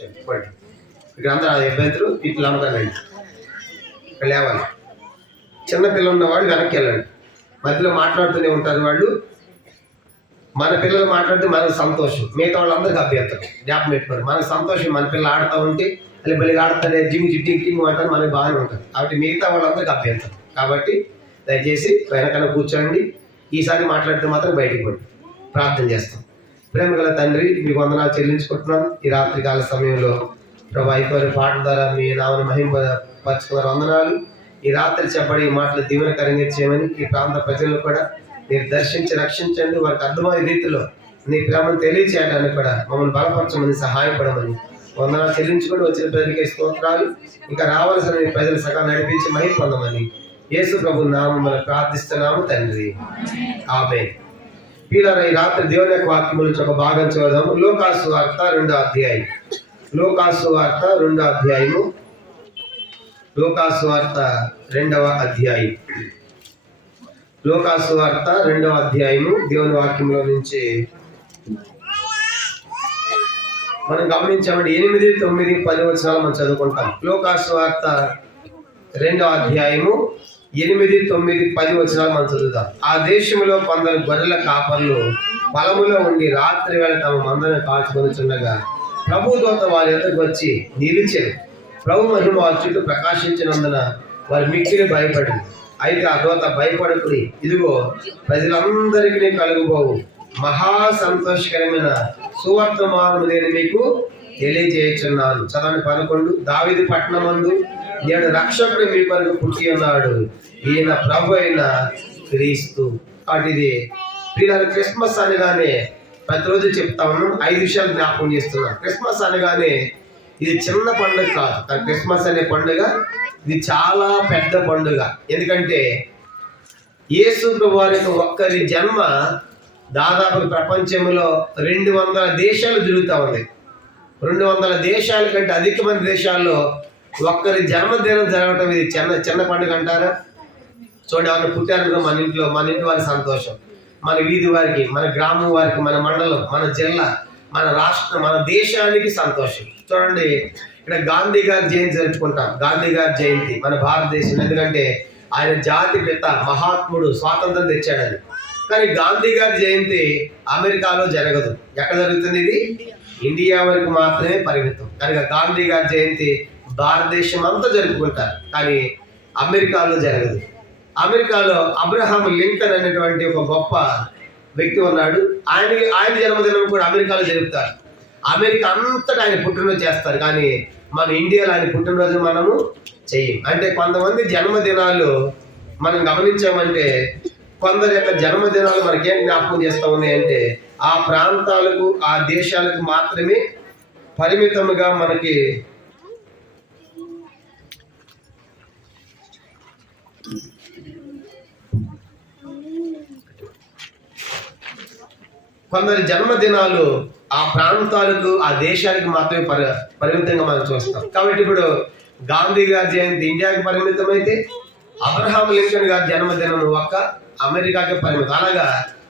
చెప్పండి. ఇక్కడ అందరూ ఇబ్బందులు ఇట్లా అమ్ముతానండి. ఇక్కడ లేవాలి. చిన్నపిల్లలు ఉన్నవాళ్ళు వెనక్కి వెళ్ళండి. మధ్యలో మాట్లాడుతూనే ఉంటారు వాళ్ళు. మన పిల్లలు మాట్లాడితే మనకు సంతోషం, మిగతా వాళ్ళందరికీ అభ్యంతరం. జ్ఞాపకం పెట్టుకోరు. మనకు సంతోషం, మన పిల్లలు ఆడుతూ ఉంటే అది మళ్ళీ ఆడుతానే జిమ్ జిట్టింగ్ టింగ్ అంటారు, మనకి బాగానే ఉంటుంది. కాబట్టి మిగతా వాళ్ళందరికీ అభ్యంతరం. కాబట్టి దయచేసి వెనకన కూర్చోండి. ఈసారి మాట్లాడితే మాత్రం బయటికి పడి ప్రార్థన చేస్తాం. ప్రేమ గల తండ్రి, మీకు వందనాలు చెల్లించుకుంటున్నాను. ఈ రాత్రికాల సమయంలో ప్రభా అయిపోయిన పాటల ద్వారా మీ నామను మహిమపరచుకున్న వందనాలు. ఈ రాత్రి చెప్పబడి ఈ మాటలు దీవెనకరంగా చేయమని ఈ ప్రాంత ప్రజలను కూడా మీరు దర్శించి రక్షించండి. వారికి అర్థమయ్యే రీతిలో నీ ప్రేమను తెలియచేయడానికి కూడా మమ్మల్ని బలపరచమని సహాయపడమని వందనాలు చెల్లించుకొని వచ్చిన ప్రజలకి స్తోత్రాలు. ఇంకా రావాల్సిన ప్రజలు సగం నడిపించి మహిమ పొందమని యేసు ప్రభు నామం మనం ప్రార్థిస్తున్నాము తండ్రి. ఆమేన్. పిల్లల ఈ రాత్రి దేవుని యొక్క వాక్యముల నుంచి ఒక భాగం చూద్దాము. లూకాసు వార్త 2వ అధ్యాయం. లూకాసు వార్త 2వ అధ్యాయము. లూకాసు వార్త 2వ అధ్యాయం. లూకాసు వార్త 2వ అధ్యాయము దేవుని వాక్యంలో నుంచి మనం గమనించామండి. 8, 9, 10 వచనాలు మనం చదువుకుంటాం. లూకాసు వార్త 2వ అధ్యాయము 8, 9, 10 వచనాలు మనం చదువుతాం. ఆ దేశంలో కొందరు గొర్రెల కాపర్లు పొలములో ఉండి రాత్రి వేళ తమ మందను కాచుకొనిచుండగా ప్రభు దూత వారి ఎదురుకు వచ్చి నిలిచెను. ప్రభు మహిమ వారి చుట్టూ ప్రకాశించినందున వారు మిక్కిలి భయపడింది. అయితే ఆ దూత భయపడుకుని, ఇదిగో ప్రజలందరికీ కలుగుబోవు మహా సంతోషకరమైన సువర్తమానము నేను మీకు తెలియజేయుచున్నాను. చదవండి 11. దావీదు పట్టణమందు నేడు రక్షకుడు మీ కొరకు పుట్టి ఉన్నాడు, ఈయన ప్రభు అయిన క్రీస్తు. కాబట్టి ఇది ప్రియులారా, క్రిస్మస్ అనగానే ప్రతిరోజు చెప్తా ఉన్నాను. 5 విషయాలు జ్ఞాపకం చేస్తున్నాను. క్రిస్మస్ అనగానే ఇది చిన్న పండుగ కాదు. క్రిస్మస్ అనే పండుగ ఇది చాలా పెద్ద పండుగ. ఎందుకంటే యేసు ప్రభు వారి ఒక్కరి జన్మ దాదాపు ప్రపంచంలో 200 దేశాలు తిరుగుతూ ఉంది. 200 దేశాల కంటే అధికమైన దేశాల్లో ఒక్కరి జన్మదినం జరగటం ఇది చిన్న పండుగ అంటారా? చూడండి, ఎవరిని పుట్టారనుకో మన ఇంటి వారి సంతోషం, మన వీధి వారికి, మన గ్రామం వారికి, మన మండలం, మన జిల్లా, మన రాష్ట్రం, మన దేశానికి సంతోషం. చూడండి, ఇక్కడ గాంధీ గారి జయంతి జరుపుకుంటాం. గాంధీ గారి జయంతి మన భారతదేశం. ఎందుకంటే ఆయన జాతి పిత, మహాత్ముడు, స్వాతంత్రం తెచ్చాడని. కానీ గాంధీ గారి జయంతి అమెరికాలో జరగదు. ఎక్కడ జరుగుతుంది? ఇది ఇండియా వరకు మాత్రమే పరిమితం. కనుక గాంధీ గారి జయంతి భారతదేశం అంతా జరుపుకుంటారు, కానీ అమెరికాలో జరగదు. అమెరికాలో అబ్రహాం లింకన్ అనేటువంటి ఒక గొప్ప వ్యక్తి ఉన్నాడు. ఆయన జన్మదినం కూడా అమెరికాలో జరుపుతారు. అమెరికా అంతటా ఆయన పుట్టినరోజు చేస్తారు, కానీ మన ఇండియాలో ఆయన పుట్టినరోజు మనము చెయ్యం. అంటే కొంతమంది జన్మదినాలు మనం గమనించామంటే కొందరి యొక్క జన్మదినాలు మనకేం జ్ఞాపకం చేస్తూ ఉన్నాయంటే ఆ ప్రాంతాలకు, ఆ దేశాలకు మాత్రమే పరిమితముగా మనకి కొందరి జన్మదినాలు ఆ ప్రాంతాలకు, ఆ దేశాలకు మాత్రమే పరిమితంగా మనం చూస్తాం. కాబట్టి ఇప్పుడు గాంధీ గారి జయంతి ఇండియాకి పరిమితం అయితే అబ్రహాం లింకన్ గారి జన్మదినం ఒక్క అమెరికాకి పరిమితం. అలాగా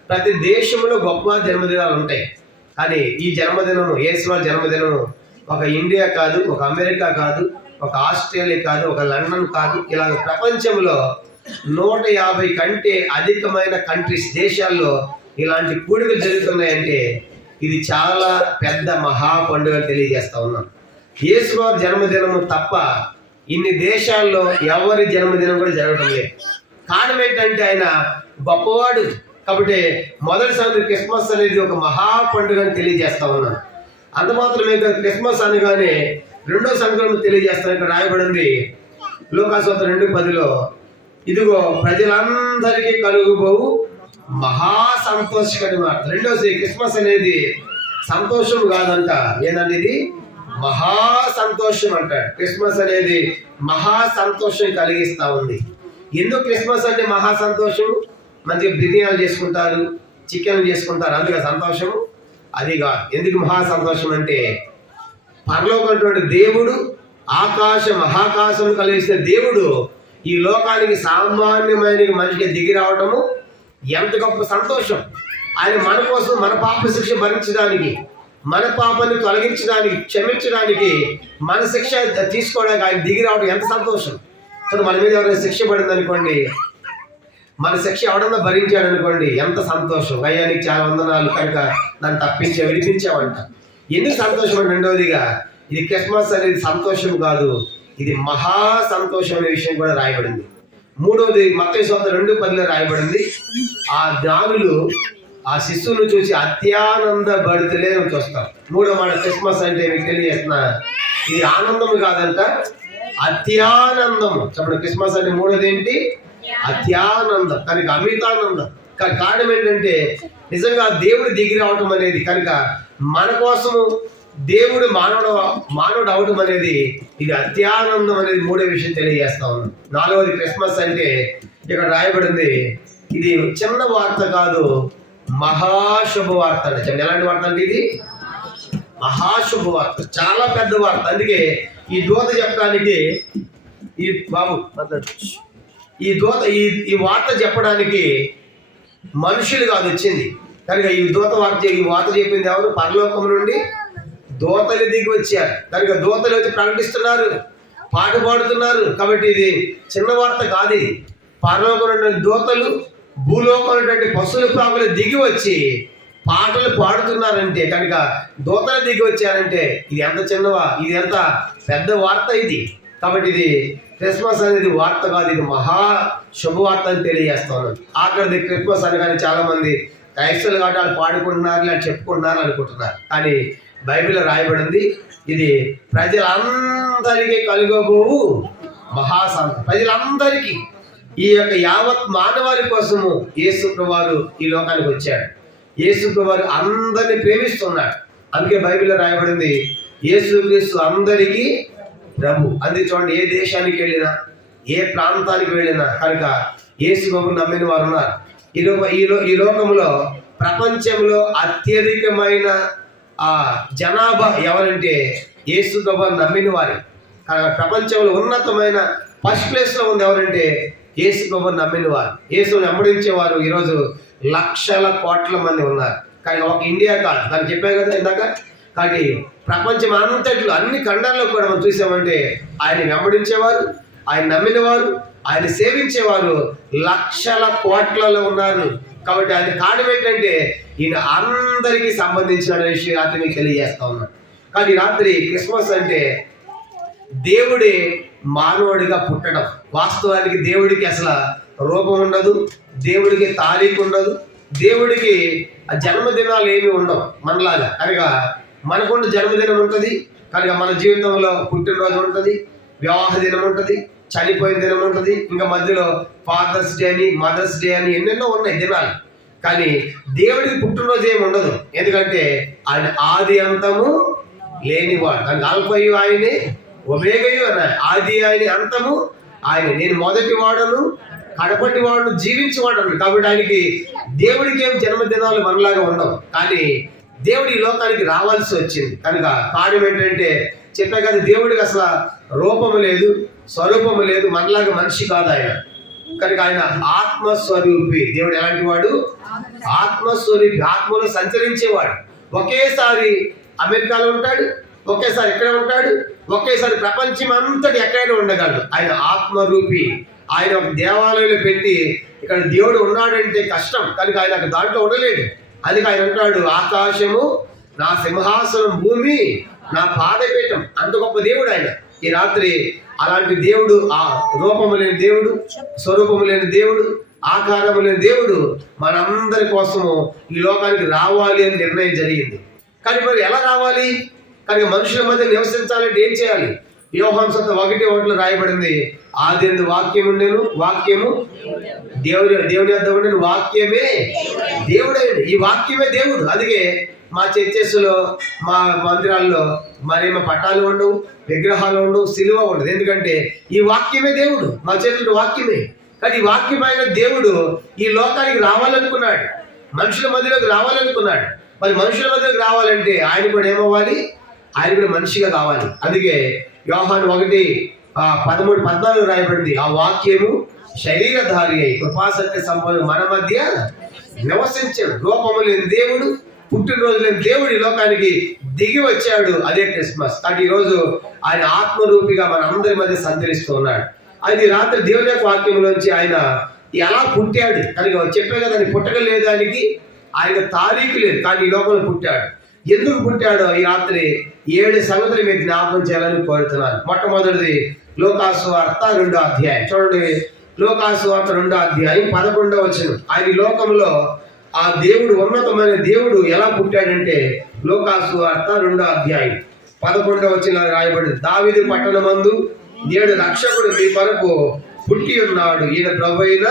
ప్రతి దేశంలో గొప్ప జన్మదినాలు ఉంటాయి. కానీ ఈ జన్మదినము, యేసు జన్మదినం ఒక ఇండియా కాదు, ఒక అమెరికా కాదు, ఒక ఆస్ట్రేలియా కాదు, ఒక లండన్ కాదు, ఇలా ప్రపంచంలో 150 కంటే అధికమైన కంట్రీస్, దేశాల్లో ఇలాంటి కూడికలు జరుగుతున్నాయంటే ఇది చాలా పెద్ద మహా పండుగ తెలియజేస్తా ఉన్నాం. యేసు వారి జన్మదినము తప్ప ఇన్ని దేశాల్లో ఎవరి జన్మదినం కూడా జరగడం లేదు. కారణం ఏంటంటే ఆయన గొప్పవాడు. కాబట్టి మొదటిసారి క్రిస్మస్ అనేది ఒక మహా పండుగని తెలియజేస్తా ఉన్నాను. అంత మాత్రమే క్రిస్మస్ అనగానే రెండో సంక్రమణ తెలియజేస్తాను. ఇక్కడ రాయబడింది లూకాసు వార్త 2:10, ఇదిగో ప్రజలందరికీ కలుగుబోవు మహా సంతోషకరమైన. రెండోది క్రిస్మస్ అనేది సంతోషం కాదంట, ఏంటంటే ఇది మహా సంతోషం అంటాడు. క్రిస్మస్ అనేది మహా సంతోషం కలిగిస్తా ఉంది. ఎందుకు క్రిస్మస్ అంటే మహా సంతోషం? మంచిగా బిర్యానీలు చేసుకుంటారు, చికెన్లు చేసుకుంటారు, అందుకే సంతోషము అది కాదు. ఎందుకు మహా సంతోషం అంటే పరలోకమైనటువంటి దేవుడు, మహాకాశం కలిగిస్తే దేవుడు ఈ లోకానికి సామాన్యమైన మనిషికి దిగి రావటము ఎంత గొప్ప సంతోషం. ఆయన మన కోసం, మన పాప శిక్ష భరించడానికి మన పాపాన్ని తొలగించడానికి, క్షమించడానికి, మన శిక్ష తీసుకోవడానికి ఆయన దిగి రావడం ఎంత సంతోషం. సో మన మీద ఎవరైనా శిక్ష పడింది అనుకోండి, మన శిక్ష ఎవడన్నా భరించాడు అనుకోండి, ఎంత సంతోషం. అయ్యా నీకు చాలా వందనాలు, కనుక నన్ను తప్పించే విడిపించావంట. ఎందుకు సంతోషం అంటే, రెండవదిగా ఇది క్రిస్మస్ అనేది సంతోషం కాదు, ఇది మహా సంతోషం అనే విషయం కూడా రాయబడింది. మూడవది మత్తయి సువార్త 2:10 రాయబడింది, ఆ జ్ఞానులు ఆ శిశువును చూసి అత్యానంద భరితులే అని చూస్తాం. మూడో మాట క్రిస్మస్ అంటే మీకు తెలియజేస్తున్నా, ఇది ఆనందము కాదంట, అత్యానందము. చెప్పండి, క్రిస్మస్ అంటే మూడోది ఏంటి? అత్యానందం, కనుక అమితానందం. కారణం ఏంటంటే నిజంగా దేవుడు దిగి రావటం అనేది, కనుక మన కోసము దేవుడు మానవుడు అవడం అనేది, ఇది అత్యానందం అనేది మూడో విషయం తెలియజేస్తా ఉన్నాం. నాలుగవది క్రిస్మస్ అంటే ఇక్కడ రాయబడింది, ఇది చిన్న వార్త కాదు, మహాశుభవార్త అంటే. చెప్పండి, ఎలాంటి వార్త అంటే ఇది? మహాశుభవార్త, చాలా పెద్ద వార్త. అందుకే ఈ దూత చెప్పడానికి, ఈ బాబు ఈ వార్త చెప్పడానికి మనుషులు కాదు వచ్చింది, కనుక ఈ వార్త చెప్పింది ఎవరు? పరలోకం నుండి దూతలు దిగి వచ్చారు. కనుక దూతలు వచ్చి ప్రకటిస్తున్నారు, పాట పాడుతున్నారు. కాబట్టి ఇది చిన్న వార్త కాదు, ఇది పరలోకం నుండి దూతలు, భూలోకం నుండి పశువుల ప్రాకులు దిగి వచ్చి పాటలు పాడుతున్నారంటే, కనుక దూతలు దిగి వచ్చారంటే ఇది ఎంత చిన్నవా, ఇది ఎంత పెద్ద వార్త ఇది. కాబట్టి ఇది క్రిస్మస్ అనేది వార్త కాదు, ఇది మహా శుభవార్త అని తెలియజేస్తాను. ఆఖరిది క్రిస్మస్ అని కానీ చాలా మంది క్రైస్తవులు కాబట్టి వాళ్ళు పాడుకుంటున్నారు, ఇలా చెప్పుకుంటున్నారు అనుకుంటున్నారు. కానీ బైబిల్లో రాయబడింది, ఇది ప్రజలందరికీ కలుగబోవు మహాశాంతి. ప్రజలందరికీ, ఈ యొక్క యావత్ మానవాళి కోసము యేసు ప్రభువారు ఈ లోకానికి వచ్చాడు. యేసు ప్రభువారు అందరినీ ప్రేమిస్తున్నాడు. అందుకే బైబిల్లో రాయబడింది, యేసుక్రీస్తు అందరికీ ప్రభు. అందుకే చూడండి, ఏ దేశానికి వెళ్ళినా, ఏ ప్రాంతానికి వెళ్ళినా, కనుక యేసు ప్రభువుని నమ్మిన వారు ఉన్నారు. ఈ లోకంలో ప్రపంచంలో అత్యధికమైన జనాభా ఎవరంటే యేసు ప్రభువుని నమ్మిన వారి. ప్రపంచంలో ఉన్నతమైన ఫస్ట్ ప్లేస్లో ఉంది ఎవరంటే యేసు ప్రభువుని నమ్మిన వారు. యేసుని వెంబడించేవారు ఈరోజు లక్షల కోట్ల మంది ఉన్నారు. కానీ ఒక ఇండియా కాదు, దాన్ని చెప్పాను కదా ఇందాక. కానీ ప్రపంచం అంతట్లో, అన్ని ఖండాల్లో కూడా మనం చూసామంటే ఆయన వెంబడించేవారు, ఆయన నమ్మిన వారు, ఆయన సేవించేవారు లక్షల కోట్లలో ఉన్నారు. కాబట్టి ఆయన కారణం ఏంటంటే ఈయన అందరికీ సంబంధించిన విషయం రాత్రి మీకు తెలియజేస్తా ఉన్నాను. కానీ రాత్రి క్రిస్మస్ అంటే దేవుడే మానవుడిగా పుట్టడం. వాస్తవానికి దేవుడికి అసలు రూపం ఉండదు, దేవుడికి తారీఖు ఉండదు, దేవుడికి జన్మదినాలు ఏమి ఉండవు మనలాగా. కనుక మనకుండా జన్మదినం ఉంటుంది, కనుక మన జీవితంలో పుట్టినరోజు ఉంటుంది, వివాహ దినం ఉంటుంది, చనిపోయిన దినం ఉంటుంది, ఇంకా మధ్యలో ఫాదర్స్ డే అని, మదర్స్ డే అని ఎన్నెన్నో ఉన్నాయి దినాలు. కానీ దేవుడికి పుట్టినరోజు ఏమి ఉండదు, ఎందుకంటే ఆయన ఆది అంతము లేనివాడు. కానీ ఆల్ఫయు ఆయనే, ఒమేగయు అన్నాడు. ఆది ఆయన, అంతము ఆయన. నేను మొదటి వాడను, కడపటి వాడును, జీవించేవాడు. కాబట్టి ఆయనకి, దేవుడికి ఏం జన్మదినాలు మనలాగా ఉండవు. కానీ దేవుడు ఈ లోకానికి రావాల్సి వచ్చింది. కనుక కారణం ఏంటంటే చెప్పా కదా, దేవుడికి అసలు రూపము లేదు, స్వరూపము లేదు, మనలాగా మనిషి కాదు ఆయన. కనుక ఆయన ఆత్మస్వరూపి. దేవుడు ఎలాంటి వాడు? ఆత్మస్వరూపి, ఆత్మలో సంచరించేవాడు. ఒకేసారి అమెరికాలో ఉంటాడు, ఒకేసారి ఎక్కడ ఉంటాడు, ఒకేసారి ప్రపంచం అంతటి ఎక్కడైనా ఉండగలడు. ఆయన ఆత్మరూపి. ఆయన ఒక దేవాలయంలో పెట్టి ఇక్కడ దేవుడు ఉన్నాడంటే కష్టం, కనుక ఆయన దాంట్లో ఉండలేడు. అందుకే ఆయన అంటాడు, ఆకాశము నా సింహాసనం, భూమి నా పాదపీఠం. అంత గొప్ప దేవుడు ఆయన. ఈ రాత్రి అలాంటి దేవుడు, ఆ రూపము లేని దేవుడు, స్వరూపము లేని దేవుడు, ఆకారము లేని దేవుడు మనందరి కోసము ఈ లోకానికి రావాలి అని నిర్ణయం జరిగింది. కానీ మరి ఎలా రావాలి? కానీ మనుషుల మధ్య నివసించాలంటే ఏం చేయాలి? యోహాను సువార్త 1:1 రాయబడింది, ఆదియందు వాక్యము ఉండెను, వాక్యము దేవుని వద్ద ఉండెను, వాక్యమే దేవుడైంది. ఈ వాక్యమే దేవుడు. అందుకే మా చర్చెస్లో, మా మందిరాల్లో మరేమో పట్టాలు ఉండవు, విగ్రహాలు ఉండవు, సిలువ ఉండదు. ఎందుకంటే ఈ వాక్యమే దేవుడు. మా చేతుల్లో వాక్యమే. కానీ ఈ వాక్యమైన దేవుడు ఈ లోకానికి రావాలనుకున్నాడు, మనుషుల మధ్యలోకి రావాలనుకున్నాడు. మరి మనుషుల మధ్యలోకి రావాలంటే ఆయన కూడా ఏమవ్వాలి? ఆయన కూడా మనిషిగా కావాలి. అందుకే యోహాను 1:13-14 రాయబడింది, ఆ వాక్యము శరీరధారి అయి కృపాసత్య సంపన్నుడు మన మధ్య నివసించాడు. రూపము లేని దేవుడు, పుట్టినరోజులో దేవుడి లోకానికి దిగి వచ్చాడు. అదే క్రిస్మస్. కాబట్టి ఈరోజు ఆయన ఆత్మరూపిగా మన అందరి మధ్య సంచరిస్తూ ఉన్నాడు. అది రాత్రి దేవుని యొక్క వాక్యంలోంచి ఆయన ఎలా పుట్టాడు కనుక చెప్పే కదా, పుట్టక లేదానికి ఆయన తారీఖు లేదు, కానీ ఈ లోకంలో పుట్టాడు. ఎందుకు పుట్టాడో ఈ రాత్రి 7 సంగతులు మీకు జ్ఞాపకం చేయాలని కోరుతున్నాను. మొట్టమొదటిది లోకాసు వార్త 2వ అధ్యాయం చూడండి. లోకాసు వార్త 2వ అధ్యాయం 11వ వచనం. ఆయన లోకంలో ఆ దేవుడు, ఉన్నతమైన దేవుడు ఎలా పుట్టాడంటే లోకాసు వార్త 2వ అధ్యాయం 11వ వచనం రాయబడింది. దావీదు పట్టణమందు నేడు రక్షకుడు మీ కొరకు పుట్టి ఉన్నాడు, ఈయన ప్రభువైన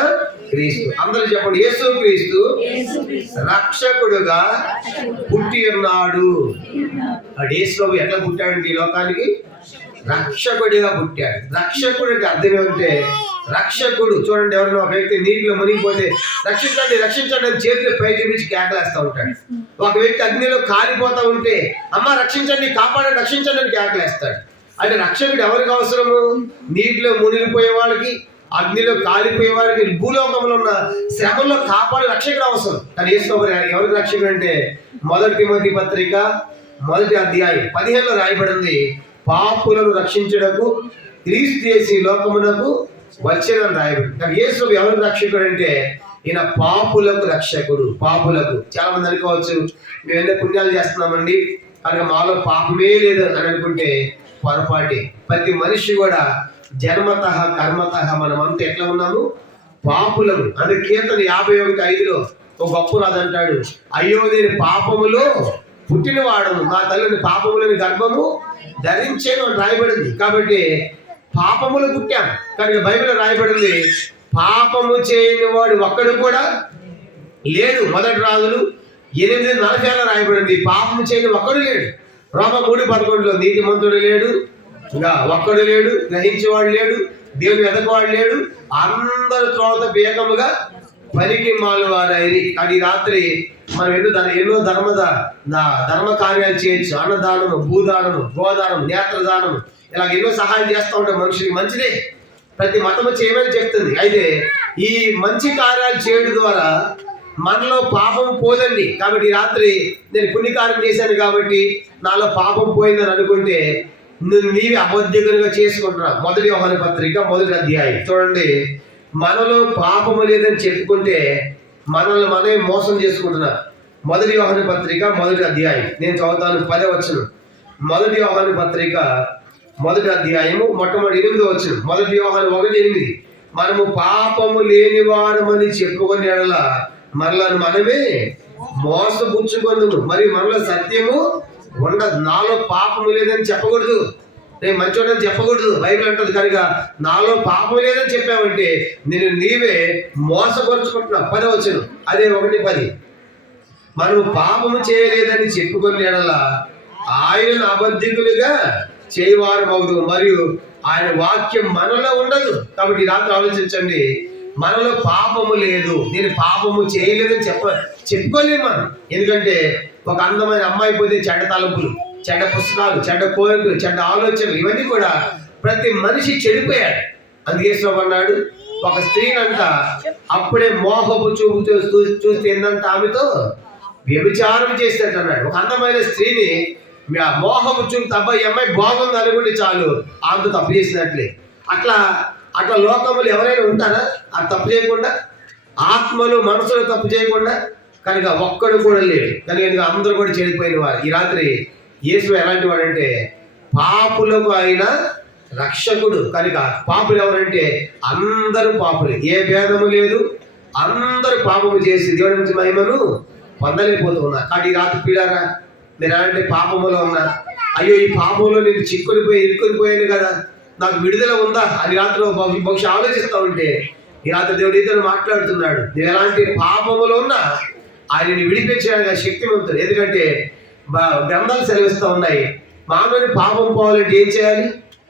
క్రీస్తు. అందరూ చెప్పండి, యేసు క్రీస్తు రక్షకుడుగా పుట్టి ఉన్నాడు. యేసు ప్రభు ఎట్లా పుట్టాడంటే ఈ లోకానికి రక్షకుడిగా పుట్టాడు. రక్షకుడు అంటే అర్థం ఏమంటే, రక్షకుడు చూడండి, ఎవరైనా ఒక వ్యక్తి నీటిలో మునిగిపోతే రక్షించండి రక్షించండి అని చేతులు పై చూపించి కేకలేస్తూ ఉంటాడు. ఒక వ్యక్తి అగ్నిలో కాలిపోతా ఉంటే అమ్మ రక్షించండి కాపాడండి రక్షించండి అని కేకలేస్తాడు. అంటే రక్షకుడు ఎవరికి అవసరము? నీటిలో మునిగిపోయే వాళ్ళకి, అగ్నిలో కాలిపోయే వారికి, భూలోకంలో ఉన్న శ్రమంలో కాపాడే రక్షకుడు అవసరం. కానీ యేసు ఎవరికి రక్షకుడు అంటే 1 తిమోతి పత్రిక 1వ అధ్యాయం 15లో రాయబడింది, పాపులను రక్షించుటకు క్రీస్తు యేసు లోకమునకు వచ్చేదని రాయబడింది. కానీ యేసు ఎవరికి రక్షకుడు అంటే ఈయన పాపులకు రక్షకుడు. పాపులకు చాలా మంది అనుకోవచ్చు, మేము ఎన్నో పుణ్యాలు చేస్తున్నామండి కనుక మాలో పాపమే లేదు అని అనుకుంటే పొరపాటి. ప్రతి మనిషి కూడా జన్మత కర్మత మనమంతా ఎట్లా ఉన్నాము? పాపులము. అందుకే కీర్తన 51:5లో ఒక గొప్ప రాజు అంటాడు, అయ్యో నేను పాపములో పుట్టిన వాడను, నా తల్లిని పాపములని గర్భము ధరించేను అని రాయబడింది. కాబట్టి పాపములు పుట్టాం కనుక బైబిల్ రాయబడింది, పాపము చేయని వాడు ఒక్కడు కూడా లేడు. 1 రాజులు 8:40 రాయబడింది, పాపము చేయని ఒక్కడు లేడు. రోమ 3:11లో నీతిమంతుడు లేడు, ఇంకా ఒక్కడు లేడు, గ్రహించేవాడు లేడు, దేవుని వెతకవాడు లేడు, అందరు త్రోత వేగముగా పనికి మాలువారైరి. కానీ రాత్రి మనం ఎన్నో ధర్మ కార్యాలు చేయొచ్చు. అన్నదానము, భూదానము, గోదానము, నేత్రదానము, ఇలా ఎన్నో సహాయం చేస్తూ ఉంటాం. మనుషులకి మంచిదే, ప్రతి మతము చేయమని చెప్తుంది. అయితే ఈ మంచి కార్యాలు చేయడం ద్వారా మనలో పాపం పోదండి. కాబట్టి ఈ రాత్రి నేను పుణ్యకార్యం చేశాను కాబట్టి నాలో పాపం పోయిందని అనుకుంటే నీవి అబద్ధికులుగా చేసుకుంటున్నా. 1 యోహాను పత్రిక 1వ అధ్యాయం చూడండి. మనలో పాపము లేదని చెప్పుకుంటే మనల్ని మనమే మోసం చేసుకుంటున్నా. 1 యోహాను పత్రిక 1వ అధ్యాయం నేను చదువుతాను 10వ వచనం. 1 యోహాను పత్రిక 1వ అధ్యాయము మొట్టమొదటి 8వ వచనం. 1 యోహాను 1:8 మనము పాపము లేని వారమని చెప్పుకునే ఎడల మనలను మనమే మోసపుచ్చుకొందుము, మరి మనలో సత్యము ఉండదు. నాలో పాపము లేదని చెప్పకూడదు, నేను మంచోడని చెప్పకూడదు. బైబిల్ అంటది కనుక నాలో పాపం లేదని చెప్పావంటే నేను నీవే మోసపరుచుకుంటున్నావు. 10వ వచనం అదే 1:10 మనము పాపము చేయలేదని చెప్పుకునే ఎడల ఆయనను అబద్ధికులుగా చేయవారు మగుదు, మరియు ఆయన వాక్యం మనలో ఉండదు. కాబట్టి రాత్రి ఆలోచించండి, మనలో పాపము లేదు, నేను పాపము చేయలేదని చెప్పుకోలేము మనం. ఎందుకంటే ఒక అందమైన అమ్మాయి పోతే చెడ్డ తలంపులు, చెడ్డ పుస్తకాలు, చెడ్డ కోరికలు, చెడ్డ ఆలోచనలు, ఇవన్నీ కూడా ప్రతి మనిషి చెడిపోయాడు. అందుకే అన్నాడు, ఒక స్త్రీనంట అప్పుడే మోహపు చూపు చూస్తే ఏందంట ఆమెతో వ్యభిచారం చేసినట్టు అన్నాడు. ఒక అందమైన స్త్రీని మోహపు చూపు తప్ప ఈ అమ్మాయి బాగుంది అనుకుంటే చాలు ఆమెతో తప్పు చేసినట్లే. అట్లా లోకములు ఎవరైనా ఉంటారా అది తప్పు చేయకుండా? ఆత్మలు మనసులు తప్పు చేయకుండా? కనుక ఒక్కడు కూడా లేడు. కనుక అందరూ కూడా చెడిపోయిన వారు. ఈ రాత్రి యేసు ఎలాంటి వాడంటే పాపులకు ఆయన రక్షకుడు. కనుక పాపులు ఎవరంటే అందరూ పాపులు, ఏ భేదము లేదు, అందరూ పాపము చేసి దేవుని నుంచి మహిమను పొందలేకపోతున్నారు. కాబట్టి ఈ రాత్రి పీడారా నేను అలాంటి పాపములో ఉన్నా, అయ్యో ఈ పాపంలో నేను ఇరుక్కునిపోయాను కదా, నాకు విడుదల ఉందా అని రాత్రి బహుశా ఆలోచిస్తూ ఉంటే ఈ రాత్రి దేవుడు ఇతను మాట్లాడుతున్నాడు. నేను ఎలాంటి పాపములో ఉన్నా ఆయనని విడిపించడానికి శక్తివంతుడు. ఎందుకంటే గ్రంథాలు సెలవిస్తూ ఉన్నాయి, మానవుని పాపం పోవాలంటే ఏం చేయాలి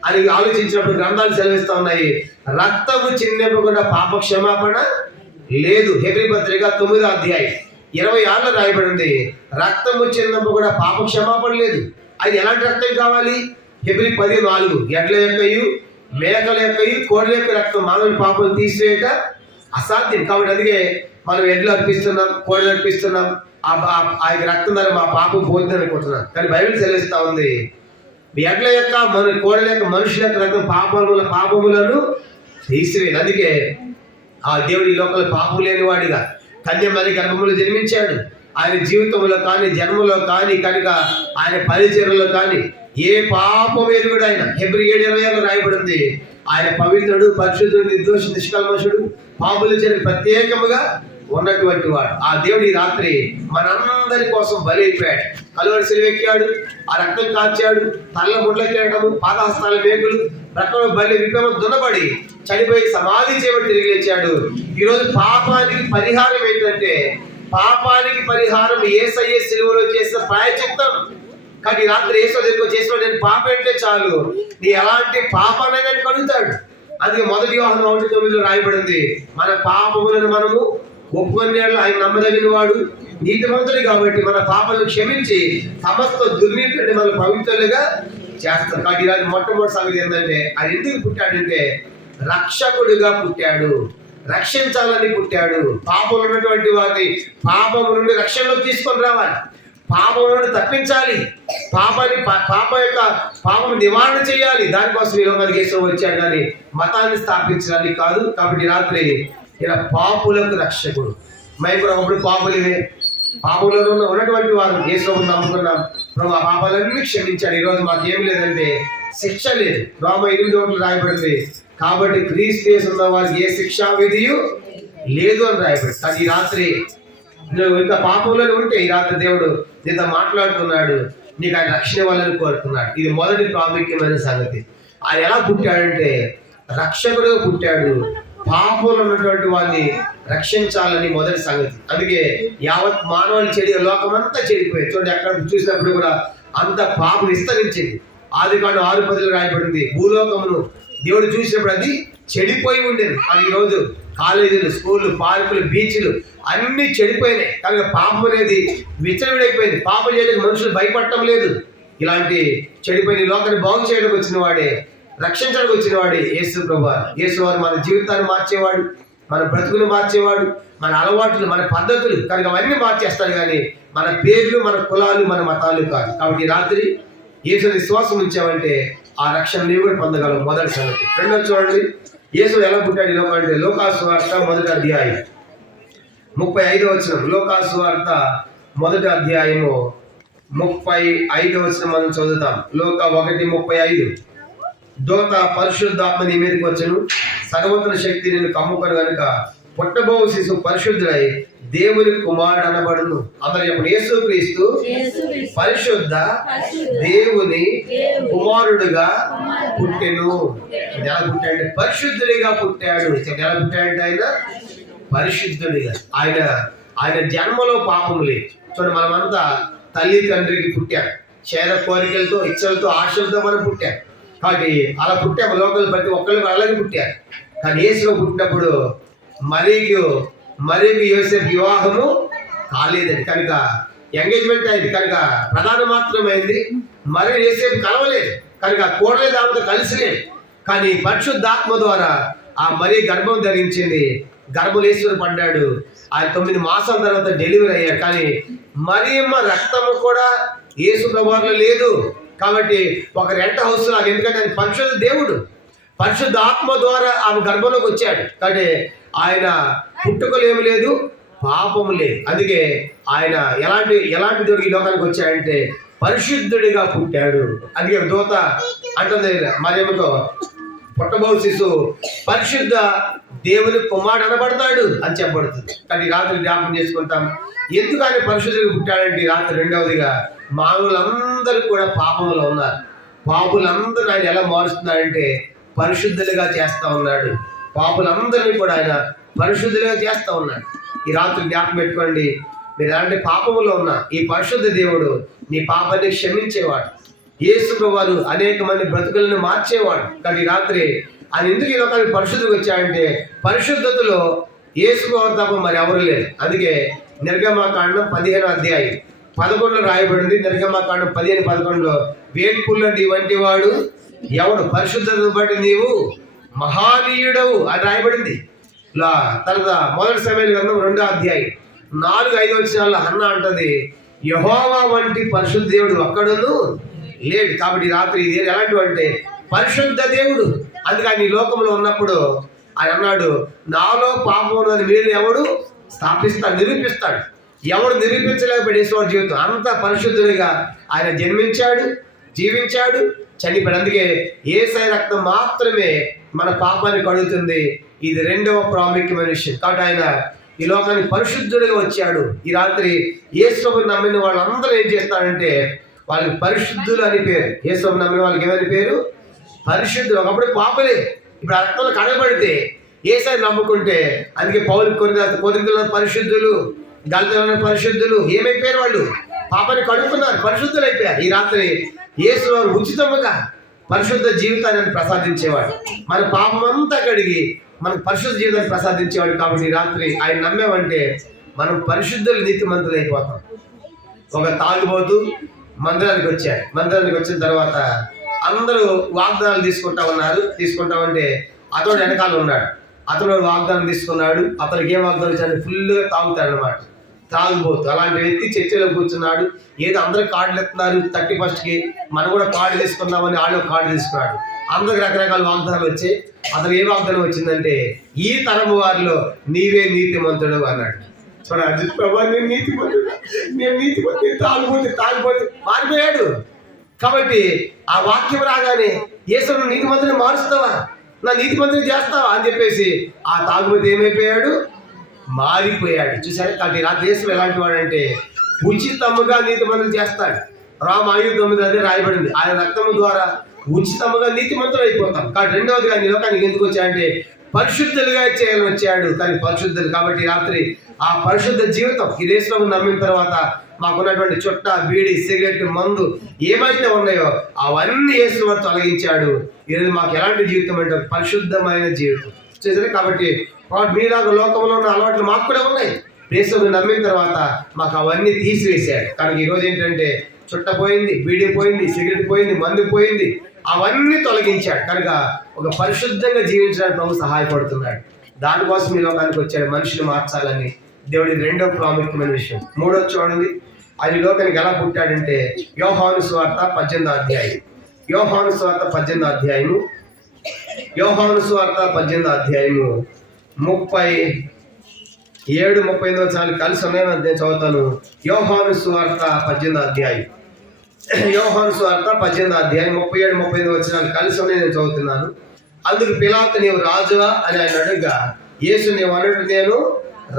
అని ఆలోచించినప్పుడు గ్రంథాలు సెలవిస్తూ ఉన్నాయి, రక్తము చిందింపకుండా పాప క్షమాపణ లేదు. హెబ్రీ పత్రిక 9వ అధ్యాయం 26లో రాయబడింది, రక్తము చిందింపకుండా పాప క్షమాపణ లేదు. అది ఎలాంటి రక్తం కావాలి? హెబ్రీ 10:4 ఎడ్ల యొక్కయు మేకల యొక్కయు కోళ్ళ యొక్క రక్తం మానవుని పాపం తీసివేయక అసాధ్యం. కాబట్టి అందుకే మనం ఎడ్లు అర్పిస్తున్నాం, కోళ్ళు అర్పిస్తున్నాం, ఆ రక్తం ద్వారా మా పాపం పోతుంది అనుకుంటున్నాను. కానీ బైబిల్ సెలవిస్తా ఉంది, ఎడ్ల యొక్క కోడల యొక్క మనుషుల యొక్క రక్తం పాపములను తీసివేయాలి. అందుకే ఆ దేవుడి లోకల్ పాపం లేనివాడిగా కన్యమరి గర్భములో జన్మించాడు. ఆయన జీవితంలో కానీ జన్మలో కానీ కనుక ఆయన పరిచర్యలో కానీ ఏ పాపం ఎరుగుడు ఆయన. హెబ్రీ 7:20 రాయబడింది, ఆయన పవిత్రుడు, పరిశుద్ధుడు, నిర్దోషి, నిష్కల్మషుడు, పాపుల చేరి ప్రత్యేకముగా ఉన్నటువంటి వాడు. ఆ దేవుడి రాత్రి మనందరి కోసం బలి అయిపోయాడు. కలువరి సిలువెక్కాడు, ఆ రక్తం కాచాడు, తల్ల ముళ్ళకెళ్ళడము, పాదహస్తాల మేకులు, రక్తంలో బలి విప్లవం దున్నబడి చనిపోయి సమాధి చేయబడి తిరిగి లేచాడు. ఈరోజు పాపానికి పరిహారం ఏంటంటే, పాపానికి పరిహారం యేసయ్య సిలువలో చేసిన ప్రాయశ్చిత్తం. కానీ రాత్రి యేసు దగ్గరకు చేసిన నేను పాపం అంటే చాలు, నీ ఎలాంటి పాపానైనా కడుగుతాడు. అందుకే 1 యోహాను 1:9 రాయబడింది, మన పాపములను మనము ఒప్పుకునే ఆయన నమ్మదగిన వాడు, నీతిమంతుడు కాబట్టి మన పాపాలను క్షమించి సమస్త దుర్నీతిని మన పవిత్రులుగా చేస్తాం. కాబట్టి ఇలాంటి మొట్టమొదటి సంగతి ఏంటంటే, ఆయన ఎందుకు పుట్టాడంటే రక్షకుడిగా పుట్టాడు, రక్షించాలని పుట్టాడు. పాపం ఉన్నటువంటి వారిని పాపము నుండి రక్షణలోకి తీసుకొని రావాలి, పాపం నుండి తప్పించాలి, పాపం నివారణ చేయాలి. దానికోసం ఈ లోకానికి యేసు వచ్చాడు, కానీ మతాన్ని స్థాపించడానికి కాదు. కాబట్టి రాత్రి ఇలా పాపులకు రక్షకుడు. మేము కూడా ఒకప్పుడు పాపులమే, పాపంలో ఉన్నటువంటి వారు యేసు నమ్ముకున్నాం, ప్రభు ఆ పాపాలన్నీ క్షమించాడు. ఈరోజు మాకేం లేదంటే శిక్ష లేదు. రోమ 8:1 రాయబడింది, కాబట్టి క్రీస్తు యేసు ఉన్న వారికి ఏ శిక్షా విధియు లేదు అని రాయబడింది. కానీ ఈ రాత్రి నువ్వు ఇంత పాపంలో ఉంటే ఈ రాత్రి దేవుడు నీతో మాట్లాడుతున్నాడు, నీకు ఆయన రక్షణ ఇవ్వాలని కోరుతున్నాడు. ఇది మొదటి ప్రాముఖ్యమైన సంగతి. ఆయన ఎలా పుట్టాడంటే రక్షకుడుగా పుట్టాడు, పాపంలో ఉన్నటువంటి వారిని రక్షించాలని మొదటి సంగతి. అందుకే యావత్ మానవులు లోకమంతా చెడిపోయింది. చూడండి, అక్కడ చూసినప్పుడు కూడా అంత పాపం విస్తరించింది. ఆదికాండం 6:10 రాయబడింది, భూలోకమును దేవుడు చూసినప్పుడు అది చెడిపోయి ఉండేది. అది ఈరోజు కాలేజీలు, స్కూళ్ళు, పార్కులు, బీచ్లు అన్నీ చెడిపోయినాయి. కనుక పాపం అనేది విచ్చలవిడైపోయింది. పాపం చేయడానికి మనుషులు భయపడటం లేదు. ఇలాంటి చెడిపోయిన లోకాన్ని బాగు చేయడానికి వచ్చిన వాడే, రక్షించడానికి వచ్చిన వాడే యేసు ప్రభువు. యేసు వారు మన జీవితాన్ని మార్చేవాడు, మన బ్రతుకులు మార్చేవాడు, మన అలవాట్లు, మన పద్ధతులు, కనుక అవన్నీ మార్చేస్తాడు. కానీ మన పేర్లు, మన కులాలు, మన మతాలు కాదు. కాబట్టి రాత్రి యేసు విశ్వాసం ఉంచామంటే ఆ రక్షణ నీవు కూడా పొందగలవు. మొదటి సంగతి. రెండో చూడండి, యేసు ఎలా పుట్టాడు ఈ లోకం అంటే లూకాసు వార్త 1వ అధ్యాయం 35వ వచనం. లూకాసు వార్త 1వ అధ్యాయము 35వ వచనం మనం చదువుతాం. లూకా 1:35. దూత పరిశుద్ధాత్మ నీ మీదకి వచ్చును, సర్వోన్నత శక్తి నిన్ను కమ్ముకొని కనుక పుట్టబో శిశువు పరిశుద్ధుడై దేవుని కుమారుడు అనబడును. అందరూ చెప్పండి, యేసుక్రీస్తు పరిశుద్ధ దేవుని కుమారుడుగా పుట్టెను. ఎలా పుట్టాడంటే పరిశుద్ధుడిగా పుట్టాడు. ఎలా పుట్టాడంటే ఆయన పరిశుద్ధుడిగా. ఆయన జన్మలో పాపం లేదు. చూడండి, మనమంతా తల్లి తండ్రికి పుట్టాం, శరీర కోరికలతో, ఇచ్చలతో, ఆశలతో మనం పుట్టాం. కాబట్టి అలా పుట్టాము. లోకల్ ప్రతి ఒక్కరికి అలాగే పుట్టారు. కానీ యేసులో పుట్టినప్పుడు మరీకు యోసేపు వివాహము కాలేదండి. కనుక ఎంగేజ్మెంట్ అయింది, కనుక ప్రధాన మాత్రమైంది. మరి యోసేపు కలవలేదు, కనుక కూడలేదు, ఆమెతో కలిసిలేదు. కానీ పరిశుద్ధాత్మ ద్వారా ఆ మరీ గర్భం ధరించింది, గర్భలేశ్వరు పడ్డాడు. ఆయన 9 మాసాల తర్వాత డెలివరీ అయ్యాడు. కానీ మరియమ్మ రక్తము కూడా యేసు ప్రభువులో లేదు. కాబట్టి ఒక రెంట్ హౌస్ లాగా, ఎందుకంటే ఆయన పరిశుద్ధ దేవుడు, పరిశుద్ధ ఆత్మ ద్వారా ఆమె గర్భంలోకి వచ్చాడు. కాబట్టి ఆయన పుట్టుకలు ఏమి లేదు, పాపము లేదు. అందుకే ఆయన ఎలాంటి దేవుడికి లోకానికి వచ్చాడంటే పరిశుద్ధుడిగా పుట్టాడు. అందుకే దూత అంటుంది మరియమ్మతో, పుట్టబో శిశువు పరిశుద్ధ దేవుని కుమారుడు అనబడతాడు అని చెప్పబడుతుంది. కానీ రాత్రి జ్ఞాపకం చేసుకుంటాం, ఎందుకు ఆయన పరిశుద్ధుడిగా పుట్టాడంటే రాత్రి రెండవదిగా మానవులందరూ కూడా పాపంలో ఉన్నారు. పాపులందరూ ఆయన ఎలా మారుస్తున్నాడంటే పరిశుద్ధులుగా చేస్తా ఉన్నాడు. పాపులందరినీ కూడా ఆయన పరిశుద్ధులుగా చేస్తా ఉన్నాడు. ఈ రాత్రి జ్ఞాపకం పెట్టుకోండి, మీరు ఎలాంటి పాపములో ఉన్నా ఈ పరిశుద్ధ దేవుడు నీ పాపాన్ని క్షమించేవాడు. యేసు ప్రభువు అనేక మంది బ్రతుకులను మార్చేవాడు. కానీ రాత్రి ఆయన ఎందుకు ఈ లోకానికి పరిశుద్ధులకు వచ్చాడంటే పరిశుద్ధతలో యేసు ప్రభువు తప్ప మరి ఎవరు లేరు. అందుకే నిర్గమకాండం 15వ అధ్యాయం 11 రాయబడింది. నిర్గమకాండం 15:11 వేల్పుల్లో నీ వంటి వాడు ఎవడు, పరిశుద్ధతను బట్టి నీవు మహానీయుడవు అని రాయబడింది. తర్వాత 1 సమూయేలు గ్రంథం 2వ అధ్యాయం 4-5 వచనాల్లో హన్న అంటది, యెహోవా వంటి పరిశుద్ధ దేవుడు ఒక్కడును లేడు. కాబట్టి రాత్రి ఇది ఎలాంటి అంటే పరిశుద్ధ దేవుడు. అందుకని ఈ లోకంలో ఉన్నప్పుడు ఆయన అన్నాడు, నాలో పాపం ఉన్నది మీరు ఎవడు స్థాపిస్తాడు, నిరూపిస్తాడు. ఎవడు నిరూపించలేకపోయాడు యేసువారి జీవితం. అంత పరిశుద్ధుడిగా ఆయన జన్మించాడు, జీవించాడు, చనిపోయాడు. అందుకే యేసయ్య రక్తం మాత్రమే మన పాపాన్ని కడుగుతుంది. ఇది రెండవ ప్రాముఖ్యమైన విషయం. కాబట్టి ఆయన ఈ లోకానికి పరిశుద్ధుడిగా వచ్చాడు. ఈ రాత్రి యేసుని నమ్మిన వాళ్ళందరూ ఏం చేస్తారంటే వాళ్ళకి పరిశుద్ధులు అని పేరు. యేసుని నమ్మిన వాళ్ళకి ఏమని పేరు? పరిశుద్ధులు. ఒకప్పుడు పాపలే, ఇప్పుడు ఆ రక్తంలో కడగబడితే యేసయ్యని నమ్ముకుంటే, అందుకే పౌలు కొరింథీయుల పరిశుద్ధులు, గలతీయుల పరిశుద్ధులు ఏమైపోయారు? వాళ్ళు పాపాన్ని కడుక్కున్నారు, పరిశుద్ధులు అయిపోయారు. ఈ రాత్రి యేసు ఉచితముగా పరిశుద్ధ జీవితాన్ని ప్రసాదించేవాడు. మన పాపం అంతా కడిగి మనకు పరిశుద్ధ జీవితాన్ని ప్రసాదించేవాడు. కాబట్టి ఈ రాత్రి ఆయన నమ్మేవంటే మనం పరిశుద్ధులు, నీతిమంతులు అయిపోతాం. ఒక తాగుబోతు మందిరానికి వచ్చాడు. మందిరానికి వచ్చిన తర్వాత అందరూ వాగ్దానాలు తీసుకుంటామంటే అతడు వెనకాల ఉన్నాడు. అతడు వాగ్దానం తీసుకున్నాడు. అతనికి ఏం వాగ్దానం ఇచ్చాడు? ఫుల్గా తాగుతాడు అనమాట, తాగుబోతు. అలాంటి వ్యక్తి చర్చలో కూర్చున్నాడు. ఏదో అందరూ కార్డులు ఎత్తున్నారు 31కి, మనం కూడా కార్డు తీసుకుందామని వాళ్ళు కార్డు తీసుకున్నాడు. అందరికి రకరకాల వాగ్దానాలు వచ్చాయి. అతను ఏ వాగ్దానం వచ్చిందంటే, ఈ తరము వారిలో నీవే నీతిమంతుడు అన్నాడు. చూడండి, నేను నీతిమంతుడు, తాగిపోతే మారిపోయాడు. కాబట్టి ఆ వాక్యం రాగానే యేసును నీతిమంతుని మారుస్తావా, నా నీతిమంతుని చేస్తావా అని చెప్పేసి ఆ తాగుబోతు ఏమైపోయాడు? మారిపోయాడు. చూసారు? కాబట్టి నా దేశం ఎలాంటి వాడంటే ఉచితముగా నీతిమంతులు చేస్తాడు. రామ 5:9 అదే రాయబడింది. ఆయన రక్తము ద్వారా ఉచితముగా నీతిమంతులు అయిపోతాం. కాబట్టి రెండవదిగా నీ లోకానికి ఎందుకు వచ్చాయంటే పరిశుద్ధులుగా చేయాలని వచ్చాడు. కానీ పరిశుద్ధులు. కాబట్టి రాత్రి ఆ పరిశుద్ధ జీవితం ఈ దేశంలో నమ్మిన తర్వాత మాకున్నటువంటి చుట్ట, బీడి, సిగరెట్, మందు ఏమైతే ఉన్నాయో అవన్నీ యేసు వారు తొలగించాడు. ఈరోజు మాకు ఎలాంటి జీవితం అంటే పరిశుద్ధమైన జీవితం చూసారు. కాబట్టి మీలాగా లోకంలో ఉన్న అలవాట్లు మాకు కూడా ఉన్నాయి. యేసుని నమ్మిన తర్వాత మాకు అవన్నీ తీసివేశాడు. కానీ ఈరోజు ఏంటంటే చుట్ట పోయింది, బీడీ పోయింది, సిగరెట్ పోయింది, మందు పోయింది, అవన్నీ తొలగించాడు. కనుక ఒక పరిశుద్ధంగా జీవించడానికి ప్రభు సహాయపడుతున్నాడు. దానికోసం ఈ లోకానికి వచ్చాడు, మనిషిని మార్చాలని. దేవుడి రెండో ప్రాముఖ్యమైన విషయం. మూడోది చూడండి, ఆయన లోకానికి ఎలా పుట్టాడంటే యోహాను సువార్త 18వ అధ్యాయం. యోహాను సువార్త 18వ అధ్యాయము 37-38 వచనాలు కలిసి ఉన్నాయని నేను చదువుతాను. యోహాను సువార్త 18వ అధ్యాయం 37-38 వచనాలు కలిసి ఉన్నాయి, నేను చదువుతున్నాను. అందుకు పిలాతు, నీవు రాజువా అని ఆయన అడుగుగా, యేసు, నీవు అన్నట్టు నేను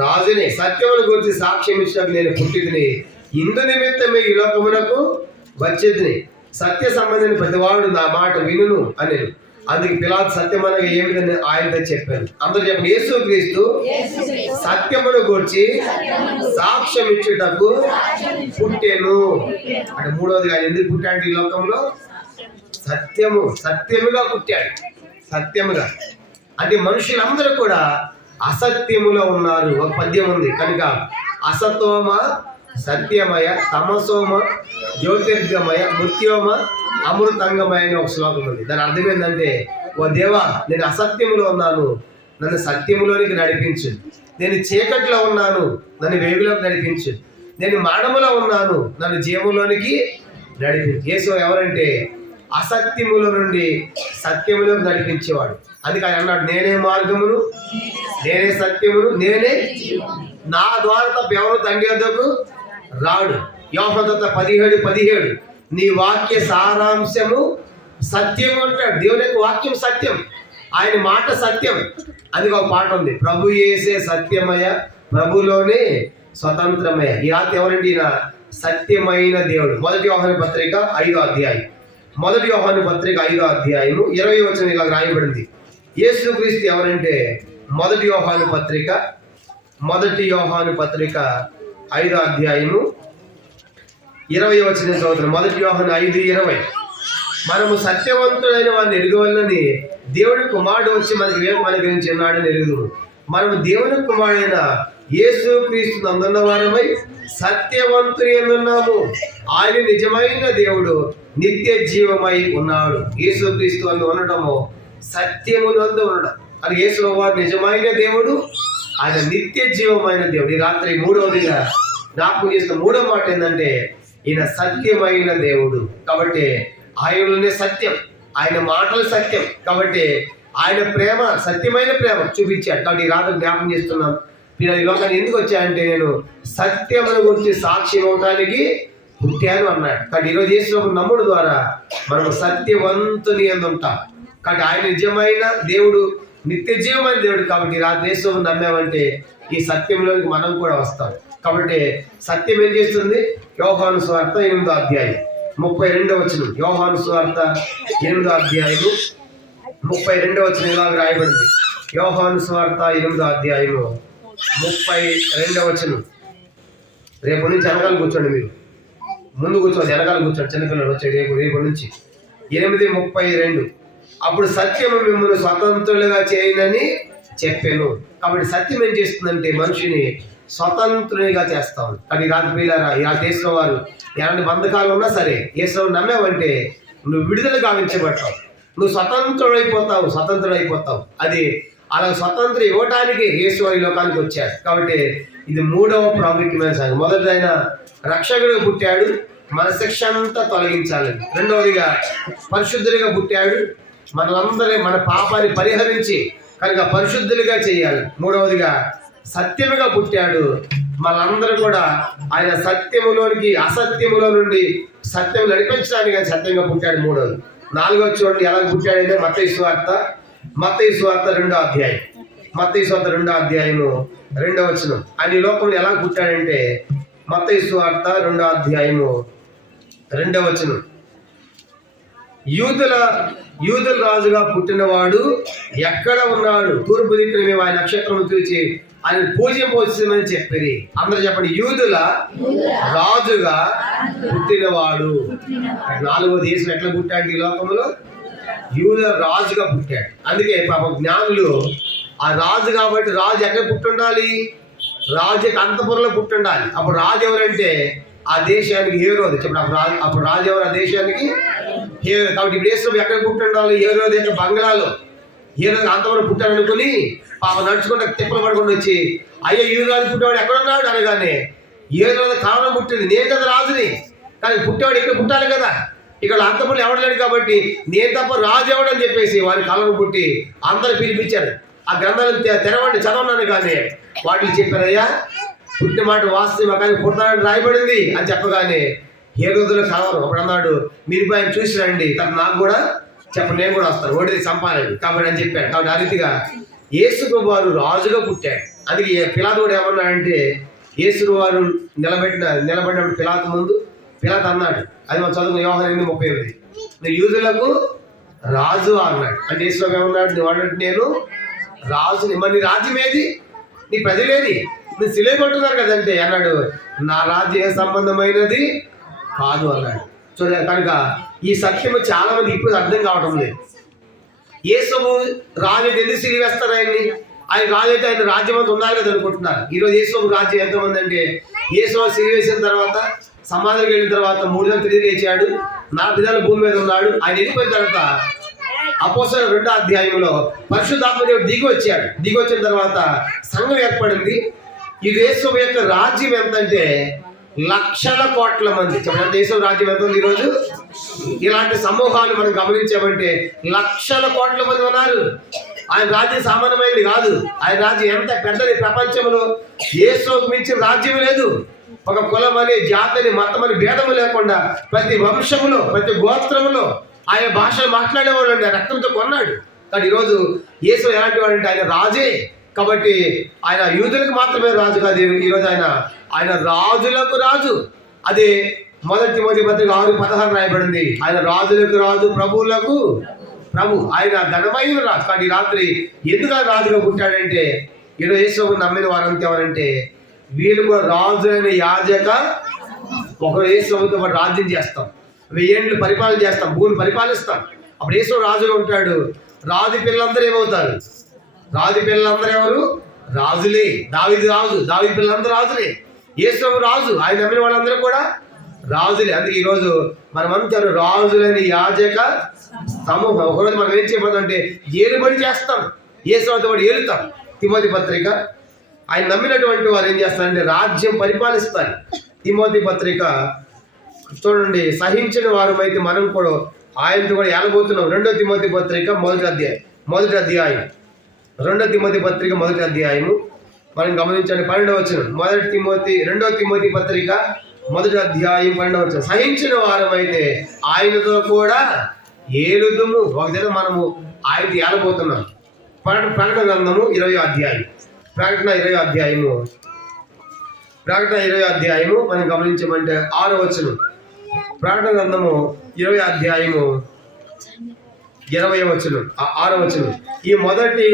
రాజుని, సత్యమును గురించి సాక్ష్యం ఇచ్చినట్టు నేను పుట్టిదిని, ఇందు నిమిత్తమే ఈ లోకమునకు వచ్చేదిని, సత్య సంబంధిని ప్రతివాడు నా మాట వినును అని. అందుకు పిలాతు సత్యమనగా ఏమిటని ఆయనతో చెప్పాను. అందరూ చెప్పండి, యేసుక్రీస్తు సత్యమును గూర్చి సాక్ష్యం ఇచ్చుటకు పుట్టెను. అంటే మూడవది, ఆయన ఎందుకు పుట్టాడు ఈ లోకంలో? సత్యముగా పుట్టాడు. సత్యముగా అంటే మనుషులందరూ కూడా అసత్యములో ఉన్నారు. ఒక పద్యం ఉంది కనుక, అసతోమ సత్యమయ, తమసోమ జ్యోతిర్గమయ, మృత్యోమ అమృతంగమయ అని ఒక శ్లోకం ఉంది. దాని అర్థం ఏంటంటే, ఓ దేవా, నేను అసత్యములో ఉన్నాను, నన్ను సత్యములోనికి నడిపించు. నేను చీకటిలో ఉన్నాను, నన్ను వెలుగులోకి నడిపించు. నేను మరణములో ఉన్నాను, నన్ను జీవంలోనికి నడిపించు. యేసు ఎవరంటే అసత్యములో నుండి సత్యములోకి నడిపించేవాడు. అందుకే ఆయన అన్నాడు, నేనే మార్గమును, నేనే సత్యమును, నేనే, నా ద్వారా తప్ప ఎవరు తండ్రి వద్దకు రాడు. యోహాను 17:17 నీ వాక్య సారాంశము సత్యము అంటాడు. దేవుని యొక్క వాక్యం సత్యం, ఆయన మాట సత్యం. అందుకే ఒక పాట ఉంది, ప్రభు యేసే సత్యమయ, ప్రభులోనే స్వతంత్రమయ. ఈ రాత్రి ఎవరండి? ఈయన సత్యమైన దేవుడు. మొదటి యోహాను పత్రిక 5వ అధ్యాయం 20వ వచనం ఇలా రాయబడింది. యేసుక్రీస్తు ఎవరంటే మొదటి యోహాను పత్రిక 5వ అధ్యాయము 20వ వచనం చదువుతున్నాం. మొదటి యోహాను 5:20 మనము సత్యవంతుడైన వారిని ఎరుగవలనని దేవుని కుమారుడు వచ్చి మన గురించి ఉన్నాడని ఎరుగుదు. మనము దేవుని కుమారుడైన యేసుక్రీస్తు నందున్న వారమై సత్యవంతుని ఎందున్నాము. ఆయన నిజమైన దేవుడు, నిత్య జీవమై ఉన్నాడు. యేసుక్రీస్తు అని ఉండడము సత్యమునందు ఉండడం. అది యేసు వారు నిజమైన దేవుడు, ఆయన నిత్య జీవమైన దేవుడు. ఈ రాత్రి మూడవదిగా జ్ఞాపకం చేసిన మూడవ మాట ఏంటంటే ఈయన సత్యమైన దేవుడు. కాబట్టి ఆయనలోనే సత్యం, ఆయన మాటలు సత్యం. కాబట్టి ఆయన ప్రేమ సత్యమైన ప్రేమ చూపించాడు. కాబట్టి ఈ రాత్రి జ్ఞాపకం చేస్తున్నాం, నేను ఈ లోకాన్ని ఎందుకు వచ్చానంటే నేను సత్యమును గురించి సాక్షి ఇవ్వడానికి పుట్టాను అన్నాడు. కాబట్టి ఈరోజు యేసు నమ్ముడు ద్వారా మనము సత్యవంతుని యందు ఉంటాం. కాబట్టి ఆయన నిజమైన దేవుడు, నిత్య జీవమైన దేవుడు. కాబట్టి రాత్రి యేసు నమ్మామంటే ఈ సత్యంలోకి మనం కూడా వస్తాం. కాబట్టి సత్యం ఏం చేస్తుంది? యోహాను సువార్త 8వ అధ్యాయం 32వ వచనం. యోహాను సువార్త 8వ అధ్యాయము 32వ వచనం ఇలాగ రాయబడింది. యోహాను సువార్త 8వ అధ్యాయము 32వ వచనం. రేపు నుంచి వెనకాల కూర్చోండి, మీరు ముందు కూర్చోండి, వెనకాల కూర్చోండి. చిన్నపిల్లలు వచ్చే రేపు నుంచి 8:32. అప్పుడు సత్యము మిమ్మల్ని స్వతంత్రులుగా చేయనని చెప్పాను. కాబట్టి సత్యం ఏం చేస్తుందంటే మనిషిని స్వతంత్రునిగా చేస్తాం. కానీ రాత్రి పిల్లరా, ఇలా దేశంలో వారు ఎలాంటి బంధకాలు ఉన్నా సరే యేసుని నమ్మావంటే నువ్వు విడుదల గావించబడతావు, నువ్వు స్వతంత్రుడైపోతావు. అది అలా స్వతంత్రం ఇవ్వటానికి యేసు ఈ లోకానికి వచ్చాడు. కాబట్టి ఇది మూడవ ప్రాముఖ్యమైన సంగతి. మొదటిదైన రక్షకుడిగా పుట్టాడు, మన శిక్ష అంతా తొలగించాలని. రెండవదిగా పరిశుద్ధుడిగా పుట్టాడు, మన పాపాన్ని పరిహరించి కనుక పరిశుద్ధులుగా చేయాలి. మూడవదిగా సత్యముగా పుట్టాడు, మనందరూ కూడా ఆయన సత్యములోనికి అసత్యములో నుండి సత్యం నడిపించడానికి సత్యంగా పుట్టాడు. మూడవది. నాలుగవది చూడండి ఎలా పుట్టాడంటే మత్తయి సువార్త 2వ అధ్యాయం. మత్తయి సువార్త 2వ అధ్యాయము 2వ వచనం. ఆయన ఈ లోకంలో ఎలా పుట్టాడంటే మత్తయి సువార్త 2వ అధ్యాయము 2వ వచనం. యూదుల రాజుగా పుట్టినవాడు ఎక్కడ ఉన్నాడు? తూర్పు దిక్కున మేము ఆయన నక్షత్రం చూసి ఆయన పూజింపవచ్చునని చెప్పిరి. అందరూ చెప్పండి, యూదుల రాజుగా పుట్టినవాడు. 4వ దేశం ఎట్లా పుట్టాడు? ఈ లోకంలో యూదుల రాజుగా పుట్టాడు. అందుకే పాప జ్ఞానులు ఆ రాజు కాబట్టి రాజు ఎక్కడ పుట్టుండాలి? రాజుకి అంతపురంలో పుట్టుండాలి. అప్పుడు రాజు ఎవరంటే ఆ దేశానికి హేరోదు. చెప్పండి, అప్పుడు రాజు ఎవరు ఆ దేశానికి? హేరోదు. కాబట్టి ఇప్పుడు యేసు ఎక్కడ పుట్టుండాలి? హేరోదు యొక్క బంగ్లాలో. హేరోదు అంతవరకు పుట్టాడు అనుకుని పాప నడుచుకుంటే తిప్పలు పడుకుని వచ్చి అయ్యో యూదురాజు పుట్టేవాడు ఎక్కడున్నాడు అనగానే హేరోదు కారణం పుట్టింది, నేను కదా రాజుని, కానీ పుట్టేవాడు ఇక్కడ పుట్టాలి కదా, ఇక్కడ అంతపురం ఎవడు లేడు కాబట్టి నేను తప్ప రాజు ఎవడని చెప్పేసి వారి కాలం పుట్టి అందరూ పిలిపించారు. ఆ గ్రంథాలను తెరవండి, చదవన్నాను. కానీ వాటికి చెప్పారయ్యా పుట్టిన మాట వాస్తవం, కానీ పుట్టాలని రాయబడింది అని చెప్పగానే హేరోదుల కాలం అప్పుడు అన్నాడు, మీరు ఆయన చూసి రండి, తను నాకు కూడా చెప్పండి, నేను కూడా వస్తాను, ఓడిది చంపాలని కాబట్టి అని చెప్పాడు. కాబట్టి ఆ రీతిగా యేసు వారు రాజుగా పుట్టాడు. అందుకే పిలాతు కూడా ఏమన్నాడంటే యేసు వారు నిలబడినప్పుడు పిలాతు ముందు పిలాతు అన్నాడు, అది మనం చదువుకున్న యోహాను 8:38, నువ్వు యూదులకు రాజు అన్నాడు. అంటే యేసు ఏమన్నాడు? నువ్వు అన్నట్టు నేను రాజుని, మరి నీ రాజ్యం ఏది? నీ ప్రజలేది? నువ్వు సిలువ పట్టున్నారు కదంటే అన్నాడు, నా రాజ్య సంబంధమైనది కాదు అన్నాడు. చూడ కనుక ఈ సత్యము చాలా మంది ఇప్పుడు అర్థం కావడం లేదు. యేసువు రాజు ఎందుకు సిలివేస్తారు ఆయన్ని? ఆయన రాజు అయితే ఆయన రాజ్యం అంతా ఉండాలి కదా అనుకుంటున్నారు. ఈరోజు యేసువు రాజ్యం ఎంతమంది అంటే యేసు సిలివేసిన తర్వాత సమాధికి వెళ్ళిన తర్వాత 3 దినాలు తిరిగి లేచాడు, 4 దినాలు భూమి మీద ఉన్నాడు. ఆయన వెళ్ళిపోయిన తర్వాత అపోస్తలుల 2వ అధ్యాయంలో పరిశుద్ధాత్మ దేవుడు దిగి వచ్చిన తర్వాత సంఘం ఏర్పడింది. ఈ యేసు యొక్క రాజ్యం ఎంతంటే లక్షల కోట్ల మంది. చెప్పండి, దేశం రాజ్యం ఎంత ఉంది ఈరోజు? ఇలాంటి సమూహాలు మనం గమనించామంటే లక్షల కోట్ల మంది ఉన్నారు. ఆయన రాజ్యం సామాన్యమైనది కాదు. ఆయన రాజ్యం ఎంత పెద్దది, ప్రపంచంలో యేసుకు మించిన రాజ్యం లేదు. ఒక కులం అని, జాతిని, మతం అని భేదము లేకుండా ప్రతి వంశములో, ప్రతి గోత్రములో ఆయన భాషలు మాట్లాడేవాడు అండి, రక్తంతో కొన్నాడు. కానీ ఈరోజు యేసు ఎలాంటి వాడు అంటే ఆయన రాజే. కాబట్టి ఆయన యూదులకు మాత్రమే రాజు కాదు, ఈరోజు ఆయన రాజులకు రాజు. అదే 1 తిమోతి పత్రిక 6:16 రాయబడింది, ఆయన రాజులకు రాజు, ప్రభువులకు ప్రభు. ఆయన ఘనమైన రాజు. కానీ రాత్రి ఎందుకు రాజుగా పుట్టాడంటే ఈరోజు యేసు నమ్మిన వారంతా ఎవరంటే వీళ్ళు కూడా రాజులైన యాజక, ఒకరు యేసుతో పాటు రాజ్యం చేస్తాం, 1000 ఏళ్ళు పరిపాలన చేస్తాం, భూమిని పరిపాలిస్తాం. అప్పుడు యేసు రాజుగా ఉంటాడు. రాజు పిల్లలందరూ ఏమవుతారు? రాజు పిల్లలందరూ ఎవరు? రాజులే. దావీదు రాజు, దావీదు పిల్లలందరూ రాజులే. యేసు రాజు, ఆయన నమ్మిన వాళ్ళందరూ కూడా రాజులే. అందుకే ఈరోజు మనమంతా రాజులని యాజక సమూహం. ఒకరోజు మనం ఏం చేయబోతుందంటే ఏలుబడి చేస్తాం, యేసుతో పాటు ఏలుతాం. తిమోతి పత్రిక ఆయన నమ్మినటువంటి వారు ఏం చేస్తారంటే రాజ్యం పరిపాలిస్తారు. తిమోతి పత్రిక చూడండి, సహించిన వారమైతే మనం కూడా ఆయనతో కూడా ఏలబోతున్నాం. 2 తిమోతి పత్రిక మొదటి అధ్యాయం 2 తిమోతి పత్రిక మొదటి అధ్యాయము మనం గమనించండి. 12వ వచనం. 2 తిమోతి పత్రిక మొదటి అధ్యాయం 12వ వచనం. సహించిన వారమైతే ఆయనతో కూడా ఏలుదుము. ఒక దినం మనము ఆయనతో ఏలబోతున్నాం. ప్రకటన గ్రంథము 20వ అధ్యాయం. ప్రకటన 20వ అధ్యాయము మనం గమనించమంటే 6వ వచనం. ప్రకటన గ్రంథము 20వ అధ్యాయము 20వ వచనం 6వ వచనం. ఈ మొదటి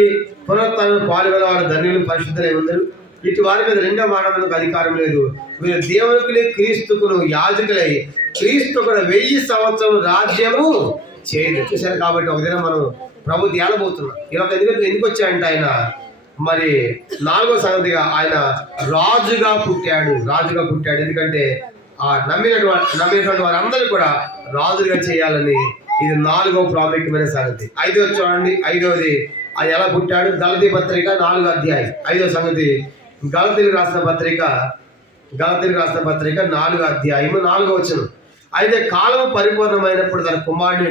పునరుత్థానం పాల్గొనే వారు ధన్యులు, పరిశుద్ధులై ఉందరు. ఇటు వారి మీద రెండవ మానవులకు అధికారం లేదు. వీరు దేవునికి క్రీస్తుకును యాజకులై క్రీస్తు కూడా 1000 సంవత్సరం రాజ్యము చేయదు. చూశారు కాబట్టి ఒక దినం మనం ప్రభు ఏలబోతున్నాం. ఇలా ఎందుకు వచ్చాయంటే ఆయన మరి 4వ సంగతిగా ఆయన రాజుగా పుట్టాడు. ఎందుకంటే ఆ నమ్మినటువంటి వారందరూ కూడా రాజుగా చేయాలని. ఇది 4వ ప్రాముఖ్యమైన సంగతి. 5వ చూడండి. 5వది ఆయన ఎలా పుట్టాడు. గలతీ పత్రిక 4వ అధ్యాయం 5వ సంగతి. గలతీలకు రాసిన పత్రిక 4వ అధ్యాయము 4వ వచనం. అయితే కాలము పరిపూర్ణమైనప్పుడు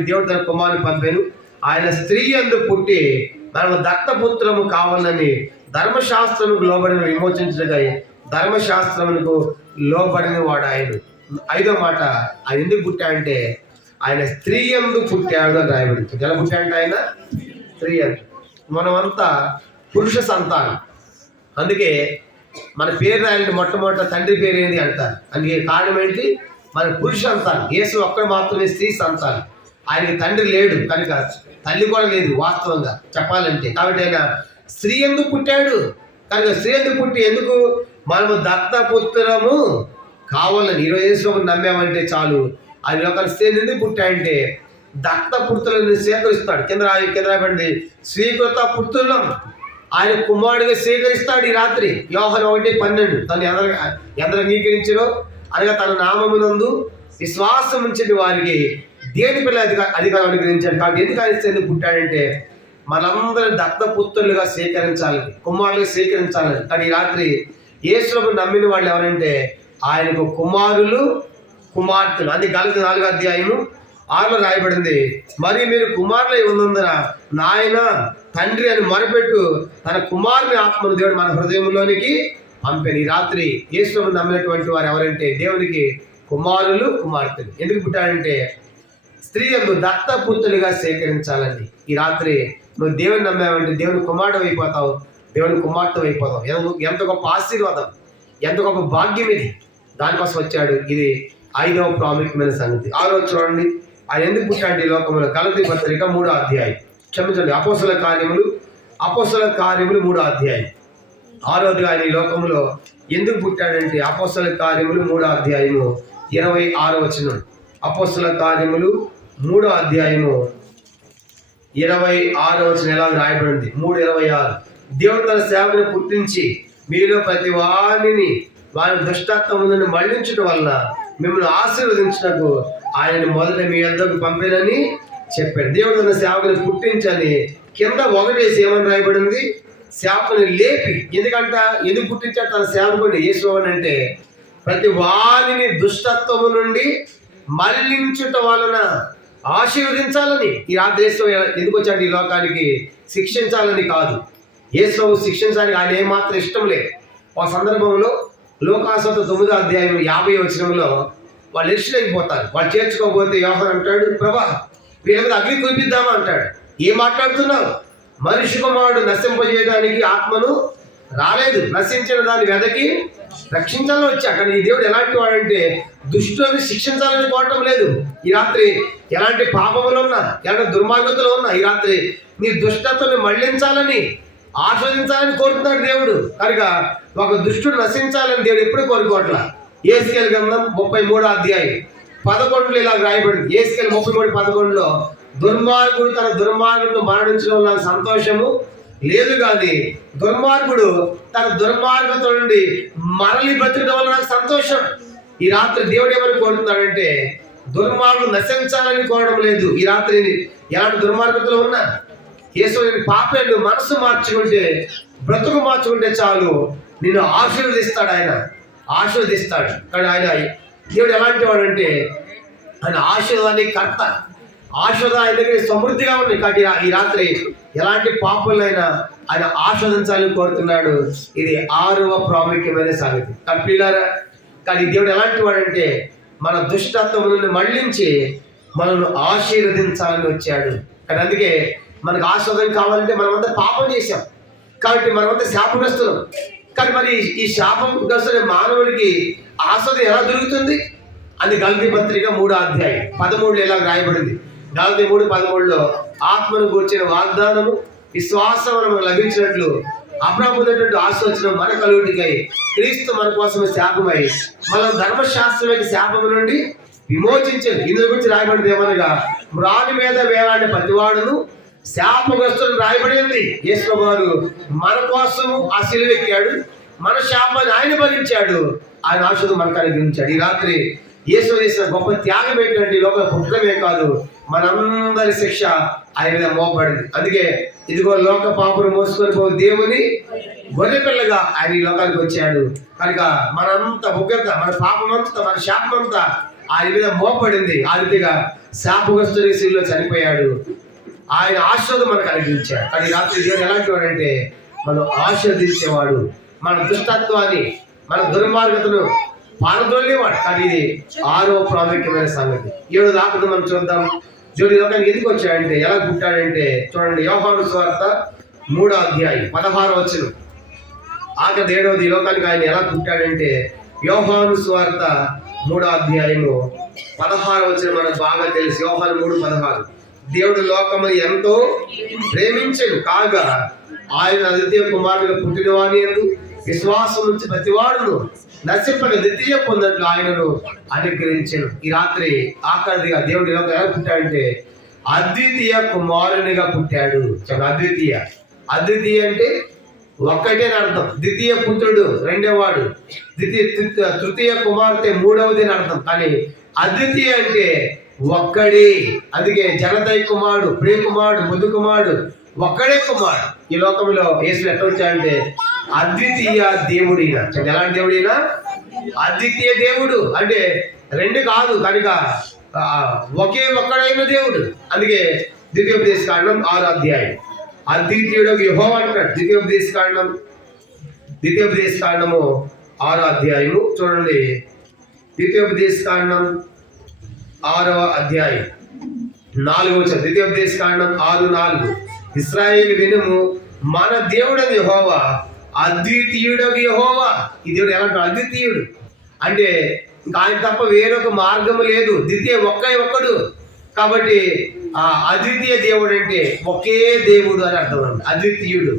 దేవుడు తన కుమారుని పంపాను. ఆయన స్త్రీ యందు పుట్టి మనము దత్తపుత్రము కావాలని ధర్మశాస్త్రముకు లోబడిన విమోచించగా ధర్మశాస్త్రములకు లోబడిన వాడు ఆయన. 5వ మాట, ఆయన ఎందుకు పుట్టాడంటే ఆయన స్త్రీ యందు పుట్టాడు అని రాయబడింది. ఎలా పుట్టాడంటే ఆయన స్త్రీ యందు. మనమంతా పురుష సంతానం. అందుకే మన పేరు రాయాలంటే మొట్టమొదట తండ్రి పేరు ఏంటి అంటారు. అందుకే కారణం ఏంటి? మన పురుష సంతానం. యేసు ఒక్కడు మాత్రమే స్త్రీ సంతానం. ఆయనకి తండ్రి లేడు కనుక తల్లి కూడా లేదు వాస్తవంగా చెప్పాలంటే. కాబట్టి ఆయన స్త్రీ ఎందుకు పుట్టాడు కనుక స్త్రీ ఎందుకు పుట్టి ఎందుకు మనము దత్తపుత్రము కావాలని ఈరోజు యేసుని నమ్మామంటే చాలు. ఆయన ఒక స్త్రీ ఎందుకు పుట్టాడంటే దత్తపుత్రులను స్వీకరిస్తాడు. కింద రాయబడింది స్వీకృత పుత్రులం. ఆయన కుమారుడిగా స్వీకరిస్తాడు ఈ రాత్రి. యోహాను 1:12 తను ఎందరు అంగీకరించారో అనగా తన నామమునందు విశ్వాసం ఉంచిన వారికి దేని పిల్ల అధికారం అనుగ్రహించాడు. కాబట్టి ఎందుకు ఆయన ఎందుకు పుట్టాడంటే మనందరం దత్తపుత్రులుగా స్వీకరించాలని, కుమారులుగా స్వీకరించాలని. కానీ ఈ రాత్రి యేసును నమ్మిన వాళ్ళు ఎవరంటే ఆయనకు కుమారులు కుమార్తెలు. అది గలతీ 4వ అధ్యాయము 6లో రాయబడింది. మరి మీరు కుమారులై ఉన్నందున నాయన తండ్రి అని మొరపెట్టు తన కుమారుని ఆత్మను దేవుడు మన హృదయంలోనికి పంపాను. ఈ రాత్రి యేసును నమ్మినటువంటి వారు ఎవరంటే దేవునికి కుమారులు కుమార్తెలు. ఎందుకు పుట్టాడంటే స్త్రీ యందు దత్తపుత్రులుగా స్వీకరించాలని. ఈ రాత్రి నువ్వు దేవుని నమ్మావంటే దేవుని కుమారుడు అయిపోతావు, దేవుని కుమార్తె అయిపోతావు. ఎంత గొప్ప ఆశీర్వాదం, ఎంత గొప్ప భాగ్యం ఇది. దానికోసం వచ్చాడు. ఇది 5వ ప్రాముఖ్యమైన సంగతి. 6వ చూడండి, ఆయన ఎందుకు పుట్టాడు ఈ లోకంలో. గలతీ పత్రిక 3వ అధ్యాయం. క్షమించండి, అపోస్తల కార్యములు 3వ అధ్యాయం. 6వదిగా ఆయన ఈ లోకంలో ఎందుకు పుట్టాడంటే అపోస్తల కార్యములు 3వ అధ్యాయము 26వ వచనం. అపోస్తల కార్యములు 3వ అధ్యాయము 26వ వచనం ఎలా రాయబడింది. 3:26. దేవుడు తన సేవకుని పుట్టించి మీలో ప్రతి వారిని వారి దుష్టత్వం నుండి మళ్లించడం వలన మిమ్మల్ని ఆశీర్వదించినకు ఆయనని మొదట మీ వద్దకు పంపేనని చెప్పాడు. దేవుడు తన సేవకుని పుట్టించని కింద 1 ఏమని రాయబడింది, సేవకుని లేపి. ఎందుకు పుట్టించాడు తన సేవకుని యేసుని అంటే ప్రతి వారిని దుష్టత్వము నుండి మళ్లించుట వలన ఆశీర్వదించాలని. ఈ దేశం ఎందుకు వచ్చాడు ఈ లోకానికి? శిక్షించాలని కాదు. యేసు శిక్షించాలని ఆయన ఏమాత్రం ఇష్టం లేదు. ఒక సందర్భంలో లోకాసువార్త 9వ అధ్యాయం 50వ వచనంలో వాళ్ళు ఎరుషలేముపోతారు. వాళ్ళు చేర్చుకోకపోతే యోహాను అంటాడు, ప్రభా వీళ్ళ మీద అగ్ని కురిపిద్దామా అంటాడు. ఏం మాట్లాడుతున్నావు? మనిషి కుమారుడు నశింపజేయడానికి ఆత్మను రాలేదు, నశించిన దాన్ని వెదకి రక్షించాలని వచ్చా. కానీ ఈ దేవుడు ఎలాంటి వాడంటే దుష్టులను శిక్షించాలని కోరటం లేదు. ఈ రాత్రి ఎలాంటి పాపములు ఉన్నా, ఎలాంటి దుర్మార్గతలు ఉన్నా ఈ రాత్రి నీ దుష్టతను మళ్లించాలని, ఆస్వాదించాలని కోరుతున్నాడు దేవుడు. కనుక ఒక దుష్టుడు నశించాలని దేవుడు ఎప్పుడు కోరుకోవట్లా. యేసీకేలు గ్రంథం 33వ అధ్యాయం 11 ఇలా రాయబడింది. యేసీకేలు 33:11 దుర్మార్గుడు తన దుర్మార్గుడు మరణించడం నాకు సంతోషము లేదు, కానీ దుర్మార్గుడు తన దుర్మార్గత నుండి మరలి బ్రతకడం వల్ల నాకు సంతోషం. ఈ రాత్రి దేవుడు ఏమని కోరుతున్నాడంటే దుర్మార్గుడు నశించాలని కోరడం లేదు. ఈ రాత్రి ఎలాంటి దుర్మార్గతలు ఉన్నా యేసు పాపేళ్ళు మనసు మార్చుకుంటే, బ్రతుకు మార్చుకుంటే చాలు, నిన్ను ఆశీర్వదిస్తాడు, ఆయన ఆశీర్వదిస్తాడు. కానీ ఆయన దేవుడు ఎలాంటి వాడు అంటే ఆయన ఆశీర్వాదానికి కర్త. ఆశీర్వాదం ఆయన దగ్గర సమృద్ధిగా ఉంది. కాబట్టి ఈ రాత్రి ఎలాంటి పాపులైనా ఆయన ఆస్వాదించాలని కోరుతున్నాడు. ఇది 6వ ప్రాముఖ్యమైన సంగతి. పిల్లారా, కానీ దేవుడు ఎలాంటి వాడంటే మన దుష్టత్వములను మళ్ళించి మనల్ని ఆశీర్వదించాలని వచ్చాడు. కానీ అందుకే మనకు ఆస్వాదం కావాలంటే మనమంతా పాపం చేశాం, కాబట్టి మనమంతా శాపగ్రస్తులం. కానీ మరి ఈ శాపగ్రస్తుల మానవుడికి ఆస్వాదం ఎలా దొరుకుతుంది అని గలతీ పత్రిక 3వ అధ్యాయం 13 ఇలా రాయబడింది. గలతీ 3:13 ఆత్మను గూర్చిన వాగ్దానము విశ్వాసం లభించినట్లు అబ్రాహాము పొందినటువంటి ఆశీర్వచనం మన కలుగుటికై క్రీస్తు మన కోసమే శాపమై మన ధర్మశాస్త్రమైన శాపము నుండి విమోచించాడు. ఇందులో గురించి రాయబడింది ఏమనగా, మ్రాని మీద వేలాడిన ప్రతివాడును శాపగ్రస్తులను రాయబడింది. యేసు వారు మన కోసము ఆ సిలువ ఎక్కాడు, మన శాపాన్ని ఆయన భరించాడు, ఆయన ఆశీర్వాదం మనకు అనుగ్రహించాడు. ఈ రాత్రి యేసు చేసిన గొప్ప త్యాగం ఏంటంటే లోపల పుట్టడమే కాదు, మనందరి శిక్ష ఆయన మీద మోపబడింది. అందుకే ఇదిగో లోక పాపను మోసుకొని పో దేవుని గొర్రెపిల్లగా ఆయన ఈ లోకానికి వచ్చాడు. కనుక మనంతా ఉగ్రత, మన పాపమంతా, మన శాపమంతా ఆయన మీద మోపబడింది. ఆ రీతిగా శాపగ్రస్తుడి శిలువలో చనిపోయాడు. ఆయన ఆశీర్వాదం మనకు అనుగ్రహించాడు. కానీ రాత్రి దేవుడు ఎలాంటి వాడంటే మనం ఆశీర్వదించేవాడు, మన దుష్టత్వాన్ని, మన దుర్మార్గతను పారదోలేవాడు. కానీ ఇది 6వ ప్రాముఖ్యమైన సంగతి. 7 దాకా మనం చూద్దాం. దేవుడు లోకానికి ఎందుకు వచ్చాడంటే, ఎలా పుట్టాడంటే చూడండి, యోహాను సువార్త 3వ అధ్యాయం 16వ వచనం. ఆఖరి 7వది లోకానికి ఆయన ఎలా పుట్టాడంటే యోహాను సువార్త 3వ అధ్యాయము 16వ వచనం మనకు బాగా తెలుసు. యోహాను 3:16 దేవుడు లోకమును ఎంతో ప్రేమించెను కాగా ఆయన అద్వితీయ కుమారుడిగా పుట్టినవాని యందు విశ్వాసం నుంచి ప్రతివాడును నశింపక ద్వితీయ పొందట్లు ఆయనను అనుగ్రహించెను. ఈ రాత్రి ఆఖరిగా దేవుడు ఎలా పుట్టాడంటే అద్వితీయ కుమారునిగా పుట్టాడు. అద్వితీయ, అద్వితీయ అంటే ఒక్కటే అని అర్థం. ద్వితీయ పుత్రుడు రెండోవాడు, తృతీయ కుమార్తె మూడవది అని అర్థం. కానీ అద్వితీయ అంటే ఒక్కడే. అందుకే జనదయ కుమారుడు, ప్రియ కుమారుడు, ముద్దు కుమారుడు, ఒక్కడే కుమారుడు. ఈ లోకంలో యేసు ఎట్లా వచ్చాడంటే అద్వితీయ దేవుడిన. ఎలాంటి దేవుడినా? అద్వితీయ దేవుడు అంటే రెండు కాదు, కనుక ఒకే ఒక్కడైన దేవుడు. అందుకే ద్వితీయోపదేశకాండం 6వ అధ్యాయం అద్వితీయుడు యెహోవా అంటాడు. ద్వితీయోపదేశకాండము 6వ అధ్యాయము చూడండి. ద్వితీయోపదేశకాండం 6వ అధ్యాయం 4వ వచనం. ద్వితీయోపదేశకాండం 6:4 ఇశ్రాయేలు వినుము, మన దేవుడని యెహోవా అద్వితీయుడు యెహోవా. ఈ దేవుడు ఎలాంటి అద్వితీయుడు అంటే ఇంకా ఆయన తప్ప వేరొక మార్గము లేదు. ద్వితీయ ఒక్కడు. కాబట్టి ఆ అద్వితీయ దేవుడు అంటే ఒకే దేవుడు అని అర్థం అండి. అద్వితీయుడు.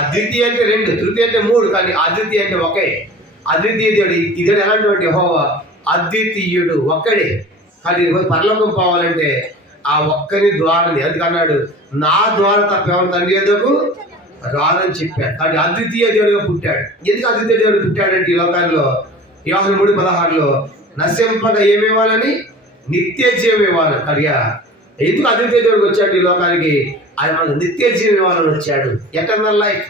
అద్వితీయ అంటే 2, తృతీయ అంటే 3, కానీ అద్వితీయ అంటే ఒకే. అద్వితీయ దేవుడు. ఈ దేవుడు ఎలాంటి యెహోవా అద్వితీయుడు, ఒక్కడే. కానీ పరలోకం పోవాలంటే ఆ ఒక్కని ద్వారాని. అందుకన్నాడు, నా ద్వారా తప్ప ఎవరు తండ్రి యొద్దకు రాదని చెప్పాడు. కానీ అద్వితీయ దేవుడిగా పుట్టాడు. ఎందుకు అద్వితీయ దేవుడు పుట్టాడంటే ఈ లోకాల్లో యోహాను 3:16 నశింపక ఏమివ్వాలని? నిత్య జీవం ఇవ్వాలి. కడియా ఎందుకు అద్వితీయ దేవుడికి వచ్చాడు ఈ లోకానికి? ఆయన మనకు నిత్య జీవం ఇవ్వాలని వచ్చాడు. ఎటర్నల్ లైఫ్,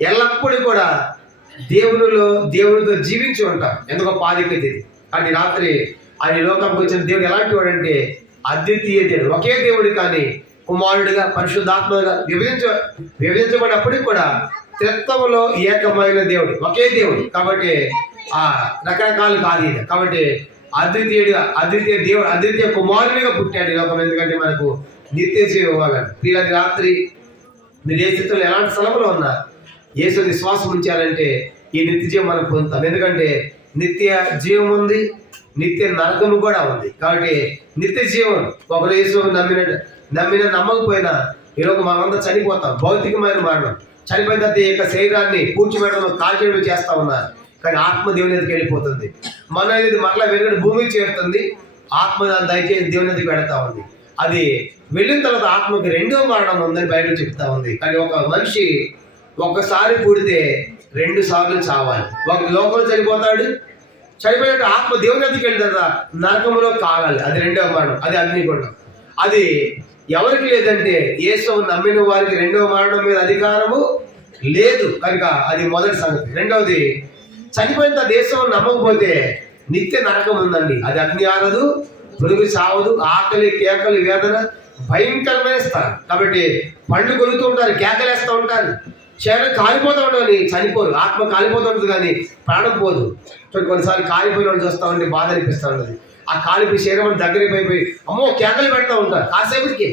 ఎల్లప్పుడూ కూడా దేవునితో జీవించి ఉంటాం. ఎందుకో పాదికది. కానీ రాత్రి ఆయన లోకంకి వచ్చిన దేవుడు ఎలాంటి వాడు అంటే అద్వితీయ దేవుడు, ఒకే దేవుడు. కానీ కుమారుడిగా, పరిశుద్ధాత్మగా విభజించబడినప్పటికీ కూడా త్రిత్వములో ఏకమైన దేవుడు, ఒకే దేవుడు. కాబట్టి ఆ రకరకాలు కాదు ఇది. కాబట్టి అద్వితీయ దేవుడు, అద్వితీయ కుమారునిగా పుట్టాడు ఈ లోకం. ఎందుకంటే మనకు నిత్య జీవం ఇవ్వాలని. వీళ్ళకి రాత్రి మీరు ఏ స్థితిలో ఎలాంటి స్థలంలో ఉన్నా యేసు విశ్వాసం ఉంచాలంటే ఈ నిత్య జీవం మనం పొందుతాం. ఎందుకంటే నిత్య జీవం ఉంది, నిత్య నరకము కూడా ఉంది. కాబట్టి నిత్య జీవం ఒకరు యేసు నమ్మకపోయినా ఈరోజు మనమంతా చనిపోతాం. భౌతికమైన మరణం. చనిపోయిన తర్వాత ఈ యొక్క శరీరాన్ని పూడ్చిపెట్టడం, కాల్చేయడం చేస్తా ఉన్నారు. కానీ ఆత్మ దేవుని ఎదురుకి వెళ్ళిపోతుంది. మన అనేది మరలా వెనుకటి భూమికి చేరుతుంది. ఆత్మ దాన్ని దయచేసి దేవుని ఎదురుకి పెడతా ఉంది. అది వెళ్ళిన తర్వాత ఆత్మకి 2వ మరణం ఉందని బైబిల్ చెప్తా ఉంది. కానీ ఒక మనిషి ఒక్కసారి పుడితే 2 సార్లు చావాలి. ఒక లోకంలో చనిపోతాడు, చనిపోయినట్టు ఆత్మ దేవుని ఎదురుకి వెళ్ళిన తర్వాత నరకంలో కాలాలి. అది 2వ మరణం, అది అగ్నిగుండం. అది ఎవరికి లేదంటే యేసును నమ్మిన వారికి 2వ మరణం మీద అధికారము లేదు కనుక అది మొదటి సంగతి. రెండవది, చనిపోయిన దేశం నమ్మకపోతే నిత్య నరకం ఉందండి. అది అగ్ని ఆరదు, పురుగు సావదు, ఆకలి కేకలు వేదన భయంకరమైన స్థలం. కాబట్టి పండ్లు కొలుతూ ఉంటారు, కేకలేస్తూ ఉంటారు, శరీరం కాలిపోతూ ఉంటుంది, చనిపోరు. ఆత్మ కాలిపోతూ ఉంటుంది కానీ ప్రాణం పోదు. కొన్నిసార్లు కాలిపోయిన వాళ్ళు చూస్తూ ఉంటే బాధ అనిపిస్తూ ఉంటుంది. ఆ కాలిపోయి శరీరం దగ్గరికి అయిపోయి అమ్మో కేకలు పెడతా ఉంటారు. కాసేపటికి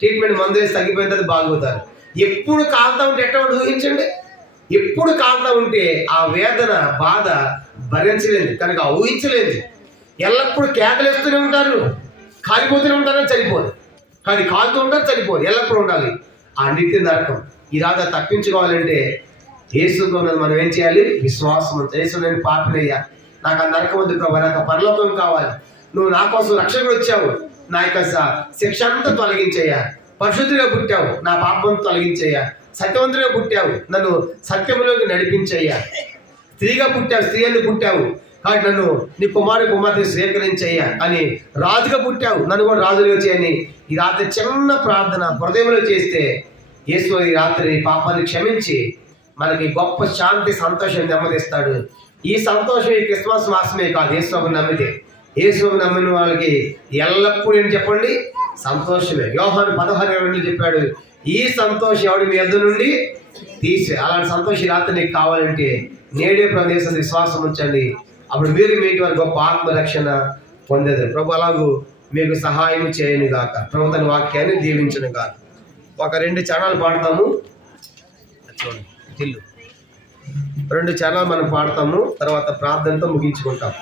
ట్రీట్మెంట్ మందు వేసి తగ్గిపోయిన తర్వాత బాగుపోతారు. ఎప్పుడు కాలుతా ఉంటే ఎట్లా ఊహించండి. ఎప్పుడు కాలుతా ఉంటే ఆ వేదన బాధ భరించలేదు కనుక ఊహించలేదు. ఎల్లప్పుడూ కేకలేస్తూనే ఉంటారు, కాలిపోతూనే ఉంటారని చనిపోరు. కానీ కాలుతూ ఉంటారు, చనిపోరు. ఎల్లప్పుడూ ఉండాలి ఆ నిత్య నరకం. ఈ రాగా తప్పించుకోవాలంటే యేసులో మనం ఏం చేయాలి? విశ్వాసం. యేసు నేను పాపినయ్యా, నాకు ఆ నరకం వద్దు ప్రభు, నాకు పరలోకం కావాలి. నువ్వు నా కోసం రక్షకుడు వచ్చావు, నా యొక్క శిక్ష అంతా తొలగించయ్యా. పరిశుద్ధిగా పుట్టావు, నా పాపం తొలగించయ్యా. సత్యవంతుడిగా పుట్టావు, నన్ను సత్యంలోకి నడిపించయ్యా. స్త్రీగా పుట్టావు, స్త్రీ అని పుట్టావు కాబట్టి నన్ను నీ కుమార్తె స్వీకరించయ్యా. అని రాజుగా పుట్టావు, నన్ను కూడా రాజుగా చేయని ఈ రాత్రి చిన్న ప్రార్థన హృదయంలో చేస్తే యేసు ఈ రాత్రి పాపాన్ని క్షమించి మనకి గొప్ప శాంతి సంతోషం నెమ్మదిస్తాడు. ఈ సంతోషం ఈ క్రిస్మస్ మాసమే కాదు, యేసుని నమ్మితే. యేసుని నమ్మిన వాళ్ళకి ఎల్లప్పుడూ ఏం చెప్పండి? సంతోషమే. యోహాను 16:2 చెప్పాడు, ఈ సంతోషం ఎవడు మీ యొద్ద నుండి తీసే. అలాంటి సంతోషం ఈ రాత్రి నీకు కావాలంటే నేడే ప్రదేశం విశ్వాసం ఉంచండి. అప్పుడు మీరు మీ వారి గొప్ప ఆత్మరక్షణ పొందేది. ప్రభు అలాగూ మీకు సహాయం చేయను గాక. ప్రభు తన వాక్యాన్ని దీవించను గాక. ఒక 2 చరణాలు పాడతాము. చూడండి, 2 చరణాలు మనం పాడతాము, తర్వాత ప్రార్థనతో ముగించుకుంటాం.